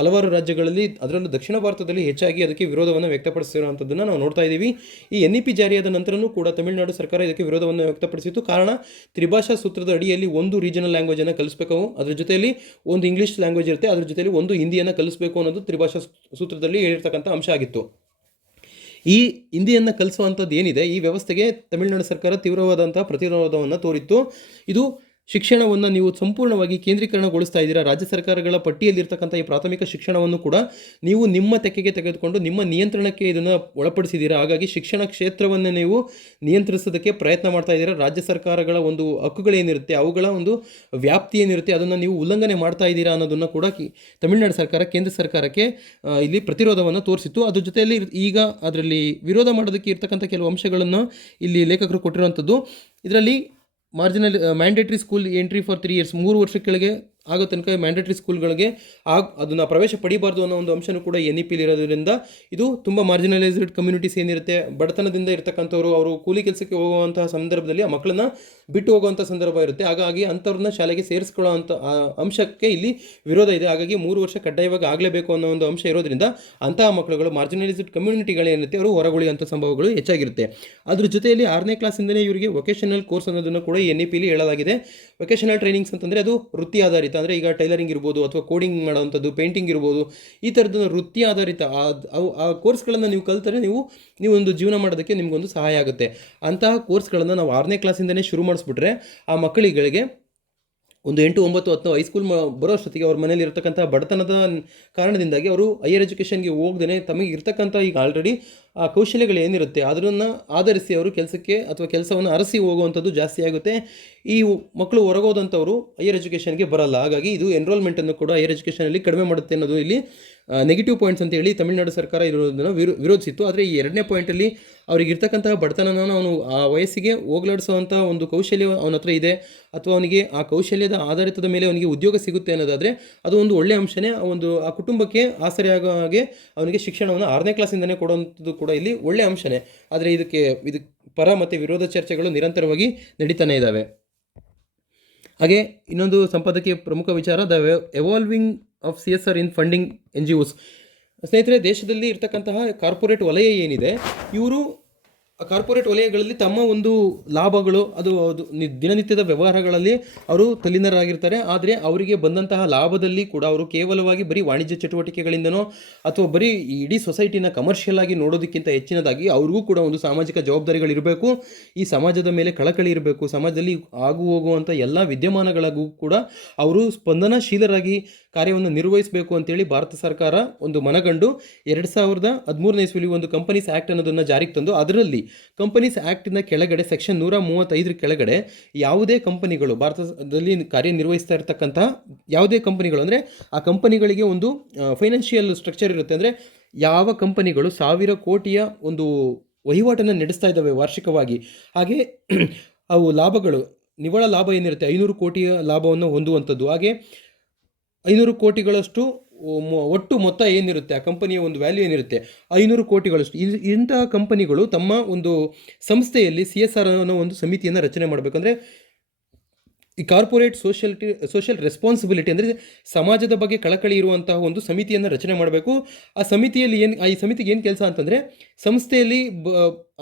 ಹಲವಾರು ರಾಜ್ಯಗಳಲ್ಲಿ, ಅದರಲ್ಲೂ ದಕ್ಷಿಣ ಭಾರತದಲ್ಲಿ ಹೆಚ್ಚಾಗಿ ಅದಕ್ಕೆ ವಿರೋಧವನ್ನು ವ್ಯಕ್ತಪಡಿಸಿರುವಂಥದ್ದನ್ನು ನಾವು ನೋಡ್ತಾ ಇದ್ದೀವಿ. ಈ NEP ಜಾರಿಯಾದ ನಂತರನೂ ಕೂಡ ತಮಿಳುನಾಡು ಸರ್ಕಾರ ಇದಕ್ಕೆ ವಿರೋಧವನ್ನು ವ್ಯಕ್ತಪಡಿಸಿತ್ತು. ಕಾರಣ, ತ್ರಿಭಾಷಾ ಸೂತ್ರದ ಅಡಿಯಲ್ಲಿ ಒಂದು ರೀಜನಲ್ ಲ್ಯಾಂಗ್ವೇಜನ್ನು ಕಲಿಸಬೇಕು, ಅದರ ಜೊತೆಯಲ್ಲಿ ಒಂದು ಇಂಗ್ಲೀಷ್ ಲ್ಯಾಂಗ್ವೇಜ್ ಇರುತ್ತೆ, ಅದ್ರ ಜೊತೆಯಲ್ಲಿ ಒಂದು ಹಿಂದಿಯನ್ನು ಕಲಿಸಬೇಕು ಅನ್ನೋದು ತ್ರಿಭಾಷಾ ಸೂತ್ರದಲ್ಲಿ ಹೇಳಿರ್ತಕ್ಕಂಥ ಅಂಶ ಆಗಿತ್ತು. ಈ ಹಿಂದಿಯನ್ನು ಕಲಿಸುವಂಥದ್ದು ಏನಿದೆ, ಈ ವ್ಯವಸ್ಥೆಗೆ ತಮಿಳುನಾಡು ಸರ್ಕಾರ ತೀವ್ರವಾದಂಥ ಪ್ರತಿರೋಧವನ್ನು ತೋರಿತ್ತು. ಇದು ಶಿಕ್ಷಣವನ್ನು ನೀವು ಸಂಪೂರ್ಣವಾಗಿ ಕೇಂದ್ರೀಕರಣಗೊಳಿಸ್ತಾ ಇದ್ದೀರಾ. ರಾಜ್ಯ ಸರ್ಕಾರಗಳ ಪಟ್ಟಿಯಲ್ಲಿರ್ತಕ್ಕಂಥ ಈ ಪ್ರಾಥಮಿಕ ಶಿಕ್ಷಣವನ್ನು ಕೂಡ ನೀವು ನಿಮ್ಮ ತೆಕ್ಕೆಗೆ ತೆಗೆದುಕೊಂಡು ನಿಮ್ಮ ನಿಯಂತ್ರಣಕ್ಕೆ ಇದನ್ನು ಒಳಪಡಿಸಿದ್ದೀರಾ. ಹಾಗಾಗಿ ಶಿಕ್ಷಣ ಕ್ಷೇತ್ರವನ್ನು ನೀವು ನಿಯಂತ್ರಿಸೋದಕ್ಕೆ ಪ್ರಯತ್ನ ಮಾಡ್ತಾ ಇದ್ದೀರಾ. ರಾಜ್ಯ ಸರ್ಕಾರಗಳ ಒಂದು ಹಕ್ಕುಗಳೇನಿರುತ್ತೆ, ಅವುಗಳ ಒಂದು ವ್ಯಾಪ್ತಿ ಏನಿರುತ್ತೆ, ಅದನ್ನು ನೀವು ಉಲ್ಲಂಘನೆ ಮಾಡ್ತಾ ಇದ್ದೀರಾ ಅನ್ನೋದನ್ನು ಕೂಡ ತಮಿಳುನಾಡು ಸರ್ಕಾರ ಕೇಂದ್ರ ಸರ್ಕಾರಕ್ಕೆ ಇಲ್ಲಿ ಪ್ರತಿರೋಧವನ್ನು ತೋರಿಸಿತ್ತು. ಅದ್ರ ಜೊತೆಯಲ್ಲಿ ಈಗ ಅದರಲ್ಲಿ ವಿರೋಧ ಮಾಡೋದಕ್ಕೆ ಇರ್ತಕ್ಕಂಥ ಕೆಲವು ಅಂಶಗಳನ್ನು ಇಲ್ಲಿ ಲೇಖಕರು ಕೊಟ್ಟಿರುವಂಥದ್ದು. ಇದರಲ್ಲಿ marginal mandatory school entry for 3 years, 3 ವರ್ಷ ಕೆಳಗೆ ಆಗೋ ತನಕ ಮ್ಯಾಂಡೇಟ್ರಿ ಸ್ಕೂಲ್ಗಳಿಗೆ ಅದನ್ನು ಪ್ರವೇಶ ಪಡಿಬಾರ್ದು ಅನ್ನೋ ಒಂದು ಅಂಶನೂ ಕೂಡ NEP ಇರೋದ್ರಿಂದ ಇದು ತುಂಬ ಮಾರ್ಜಿನಲೈಸ್ಡ್ ಕಮ್ಯುನಿಟೀಸ್ ಏನಿರುತ್ತೆ, ಬಡತನದಿಂದ ಇರ್ತಕ್ಕಂಥವ್ರು, ಅವರು ಕೂಲಿ ಕೆಲಸಕ್ಕೆ ಹೋಗುವಂತಹ ಸಂದರ್ಭದಲ್ಲಿ ಆ ಮಕ್ಕಳನ್ನ ಬಿಟ್ಟು ಹೋಗುವಂಥ ಸಂದರ್ಭ ಇರುತ್ತೆ. ಹಾಗಾಗಿ ಅಂಥವ್ರನ್ನ ಶಾಲೆಗೆ ಸೇರಿಸ್ಕೊಳ್ಳೋ ಅಂಥ ಅಂಶಕ್ಕೆ ಇಲ್ಲಿ ವಿರೋಧ ಇದೆ. ಹಾಗಾಗಿ 3 ವರ್ಷ ಕಡ್ಡಾಯವಾಗಿ ಆಗಲೇಬೇಕು ಅನ್ನೋ ಒಂದು ಅಂಶ ಇರೋದ್ರಿಂದ ಅಂತಹ ಮಕ್ಕಳುಗಳು ಮಾರ್ಜಿನಲೈಸ್ಡ್ ಕಮ್ಯುನಿಟಿಗಳೇನಿರುತ್ತೆ ಅವರು ಹೊರಗುಳಿಯುವಂಥ ಸಂಭವಗಳು ಹೆಚ್ಚಾಗಿರುತ್ತೆ. ಅದ್ರ ಜೊತೆಯಲ್ಲಿ 6ನೇ ಕ್ಲಾಸಿಂದಲೇ ಇವರಿಗೆ ವೊಕೇಶನಲ್ ಕೋರ್ಸ್ ಅನ್ನೋದನ್ನು ಕೂಡ NEPಲಿ ಹೇಳಲಾಗಿದೆ. ವೊಕೇಶನಲ್ ಟ್ರೈನಿಂಗ್ಸ್ ಅಂತಂದರೆ ಅದು ವೃತ್ತಿ ಆಧಾರಿತ, ಅಂದರೆ ಈಗ ಟೈಲರಿಂಗ್ ಇರ್ಬೋದು ಅಥವಾ ಕೋಡಿಂಗ್ ಮಾಡೋವಂಥದ್ದು, ಪೇಂಟಿಂಗ್ ಇರ್ಬೋದು, ಈ ಥರದ್ದು ವೃತ್ತಿ ಆಧಾರಿತ ಆ ಕೋರ್ಸ್ಗಳನ್ನು ನೀವು ಕಲಿತರೆ ನೀವು ಒಂದು ಜೀವನ ಮಾಡೋದಕ್ಕೆ ನಿಮಗೊಂದು ಸಹಾಯ ಆಗುತ್ತೆ. ಅಂತಹ ಕೋರ್ಸ್ಗಳನ್ನು ನಾವು 6ನೇ ಕ್ಲಾಸಿಂದನೇ ಶುರು ಮಾಡಿಸ್ಬಿಟ್ರೆ ಆ ಮಕ್ಕಳಿಗಳಿಗೆ ಒಂದು 8, 9, 10 ಹೈಸ್ಕೂಲ್ ಬರೋ ಅಷ್ಟೊತ್ತಿಗೆ ಅವ್ರ ಮನೇಲಿ ಇರ್ತಕ್ಕಂಥ ಬಡತನದ ಕಾರಣದಿಂದಾಗಿ ಅವರು ಹೈಯರ್ ಎಜುಕೇಷನ್ಗೆ ಹೋಗ್ದೇ ತಮಗೆ ಇರ್ತಕ್ಕಂಥ ಈಗ ಆಲ್ರೆಡಿ ಆ ಕೌಶಲ್ಯಗಳು ಏನಿರುತ್ತೆ ಅದನ್ನು ಆಧರಿಸಿ ಅವರು ಕೆಲಸವನ್ನು ಅರಸಿ ಹೋಗುವಂಥದ್ದು ಜಾಸ್ತಿ ಆಗುತ್ತೆ. ಈ ಮಕ್ಕಳು ಹೊರಗೋದಂಥವರು ಹೈಯರ್ ಎಜುಕೇಷನ್ಗೆ ಬರಲ್ಲ. ಹಾಗಾಗಿ ಇದು ಎನ್ರೋಲ್ಮೆಂಟನ್ನು ಕೂಡ ಹೈಯರ್ ಎಜುಕೇಷನಲ್ಲಿ ಕಡಿಮೆ ಮಾಡುತ್ತೆ ಅನ್ನೋದು ಇಲ್ಲಿ ನೆಗೆಟಿವ್ ಪಾಯಿಂಟ್ಸ್ ಅಂತ ಹೇಳಿ ತಮಿಳುನಾಡು ಸರ್ಕಾರ ಇರೋದನ್ನು ವಿರೋಧಿಸಿತ್ತು. ಆದರೆ ಈ 2ನೇ ಪಾಯಿಂಟಲ್ಲಿ ಅವ್ರಿಗೆ ಇರ್ತಕ್ಕಂತಹ ಬಡತನನ ಅವನು ಆ ವಯಸ್ಸಿಗೆ ಹೋಗ್ಲಾಡಿಸುವಂಥ ಒಂದು ಕೌಶಲ್ಯ ಅವನ ಹತ್ರ ಇದೆ, ಅಥವಾ ಅವನಿಗೆ ಆ ಕೌಶಲ್ಯದ ಆಧಾರಿತದ ಮೇಲೆ ಅವನಿಗೆ ಉದ್ಯೋಗ ಸಿಗುತ್ತೆ ಅನ್ನೋದಾದರೆ ಅದು ಒಂದು ಒಳ್ಳೆಯ ಅಂಶನೇ. ಆ ಕುಟುಂಬಕ್ಕೆ ಆಸರೆ ಆಗೋ ಹಾಗೆ ಅವನಿಗೆ ಶಿಕ್ಷಣವನ್ನು 6ನೇ ಕ್ಲಾಸಿಂದನೇ ಕೊಡುವಂಥದ್ದು ಕೂಡ ಇಲ್ಲಿ ಒಳ್ಳೆಯ ಅಂಶನೇ. ಆದರೆ ಇದಕ್ಕೆ ಪರ ಮತ್ತು ವಿರೋಧ ಚರ್ಚೆಗಳು ನಿರಂತರವಾಗಿ ನಡೀತಾನೆ ಇದ್ದಾವೆ. ಹಾಗೆ ಇನ್ನೊಂದು ಸಂಪಾದಕೀಯ ಪ್ರಮುಖ ವಿಚಾರ, the evolving of CSR in funding NGOs. ಸ್ನೇಹಿತರೆ, ದೇಶದಲ್ಲಿ ಇರ್ತಕ್ಕಂತಹ ಕಾರ್ಪೊರೇಟ್ ವಲಯ ಏನಿದೆ, ಇವರು ಆ ಕಾರ್ಪೊರೇಟ್ ವಲಯಗಳಲ್ಲಿ ತಮ್ಮ ಒಂದು ಲಾಭಗಳು ಅದು ದಿನನಿತ್ಯದ ವ್ಯವಹಾರಗಳಲ್ಲಿ ಅವರು ತಲ್ಲೀನರಾಗಿರ್ತಾರೆ. ಆದರೆ ಅವರಿಗೆ ಬಂದಂತಹ ಲಾಭದಲ್ಲಿ ಕೂಡ ಅವರು ಕೇವಲವಾಗಿ ಬರೀ ವಾಣಿಜ್ಯ ಚಟುವಟಿಕೆಗಳಿಂದನೋ ಅಥವಾ ಬರೀ ಇಡೀ ಸೊಸೈಟಿನ ಕಮರ್ಷಿಯಲ್ ಆಗಿ ನೋಡೋದಕ್ಕಿಂತ ಹೆಚ್ಚಿನದಾಗಿ ಅವ್ರಿಗೂ ಕೂಡ ಒಂದು ಸಾಮಾಜಿಕ ಜವಾಬ್ದಾರಿಗಳಿರಬೇಕು, ಈ ಸಮಾಜದ ಮೇಲೆ ಕಳಕಳಿ ಇರಬೇಕು, ಸಮಾಜದಲ್ಲಿ ಆಗು ಹೋಗುವಂಥ ಎಲ್ಲ ವಿದ್ಯಮಾನಗಳಿಗೂ ಕೂಡ ಅವರು ಸ್ಪಂದನಶೀಲರಾಗಿ ಕಾರ್ಯವನ್ನು ನಿರ್ವಹಿಸಬೇಕು ಅಂತೇಳಿ ಭಾರತ ಸರ್ಕಾರ ಒಂದು ಮನಗಂಡು 2013ನೇ ಇಸ್ವಿಲಿ ಒಂದು ಕಂಪನೀಸ್ ಆ್ಯಕ್ಟ್ ಅನ್ನೋದನ್ನು ಜಾರಿಗೆ ತಂದು, ಅದರಲ್ಲಿ ಕಂಪನೀಸ್ ಆ್ಯಕ್ಟಿನ ಕೆಳಗಡೆ ಸೆಕ್ಷನ್ 135 ಕೆಳಗಡೆ ಯಾವುದೇ ಕಂಪನಿಗಳು ಭಾರತದಲ್ಲಿ ಕಾರ್ಯನಿರ್ವಹಿಸ್ತಾ ಇರತಕ್ಕಂಥ ಯಾವುದೇ ಕಂಪನಿಗಳು, ಅಂದರೆ ಆ ಕಂಪನಿಗಳಿಗೆ ಒಂದು ಫೈನಾನ್ಷಿಯಲ್ ಸ್ಟ್ರಕ್ಚರ್ ಇರುತ್ತೆ. ಅಂದರೆ ಯಾವ ಕಂಪನಿಗಳು 1000 ಕೋಟಿಯ ಒಂದು ವಹಿವಾಟನ್ನು ನಡೆಸ್ತಾ ಇದ್ದಾವೆ ವಾರ್ಷಿಕವಾಗಿ, ಹಾಗೆ ಅವು ಲಾಭಗಳು ನಿವ್ವಳ ಲಾಭ ಏನಿರುತ್ತೆ 500 ಕೋಟಿಯ ಲಾಭವನ್ನು ಹೊಂದುವಂಥದ್ದು, ಹಾಗೆ 500 ಕೋಟಿಗಳಷ್ಟು ಒಟ್ಟು ಮೊತ್ತ ಏನಿರುತ್ತೆ ಆ ಕಂಪನಿಯ ಒಂದು ವ್ಯಾಲ್ಯೂ ಏನಿರುತ್ತೆ 500 ಕೋಟಿಗಳಷ್ಟು, ಇಂತಹ ಕಂಪನಿಗಳು ತಮ್ಮ ಒಂದು ಸಂಸ್ಥೆಯಲ್ಲಿ CSR ಅನ್ನೋ ಒಂದು ಸಮಿತಿಯನ್ನು ರಚನೆ ಮಾಡಬೇಕಂದ್ರೆ ಈ ಕಾರ್ಪೊರೇಟ್ ಸೋಷಿಯಲ್ ರೆಸ್ಪಾನ್ಸಿಬಿಲಿಟಿ ಅಂದರೆ ಸಮಾಜದ ಬಗ್ಗೆ ಕಳಕಳಿ ಇರುವಂತಹ ಒಂದು ಸಮಿತಿಯನ್ನು ರಚನೆ ಮಾಡಬೇಕು. ಆ ಸಮಿತಿಯಲ್ಲಿ ಈ ಸಮಿತಿಗೆ ಏನು ಕೆಲಸ ಅಂತಂದರೆ, ಸಂಸ್ಥೆಯಲ್ಲಿ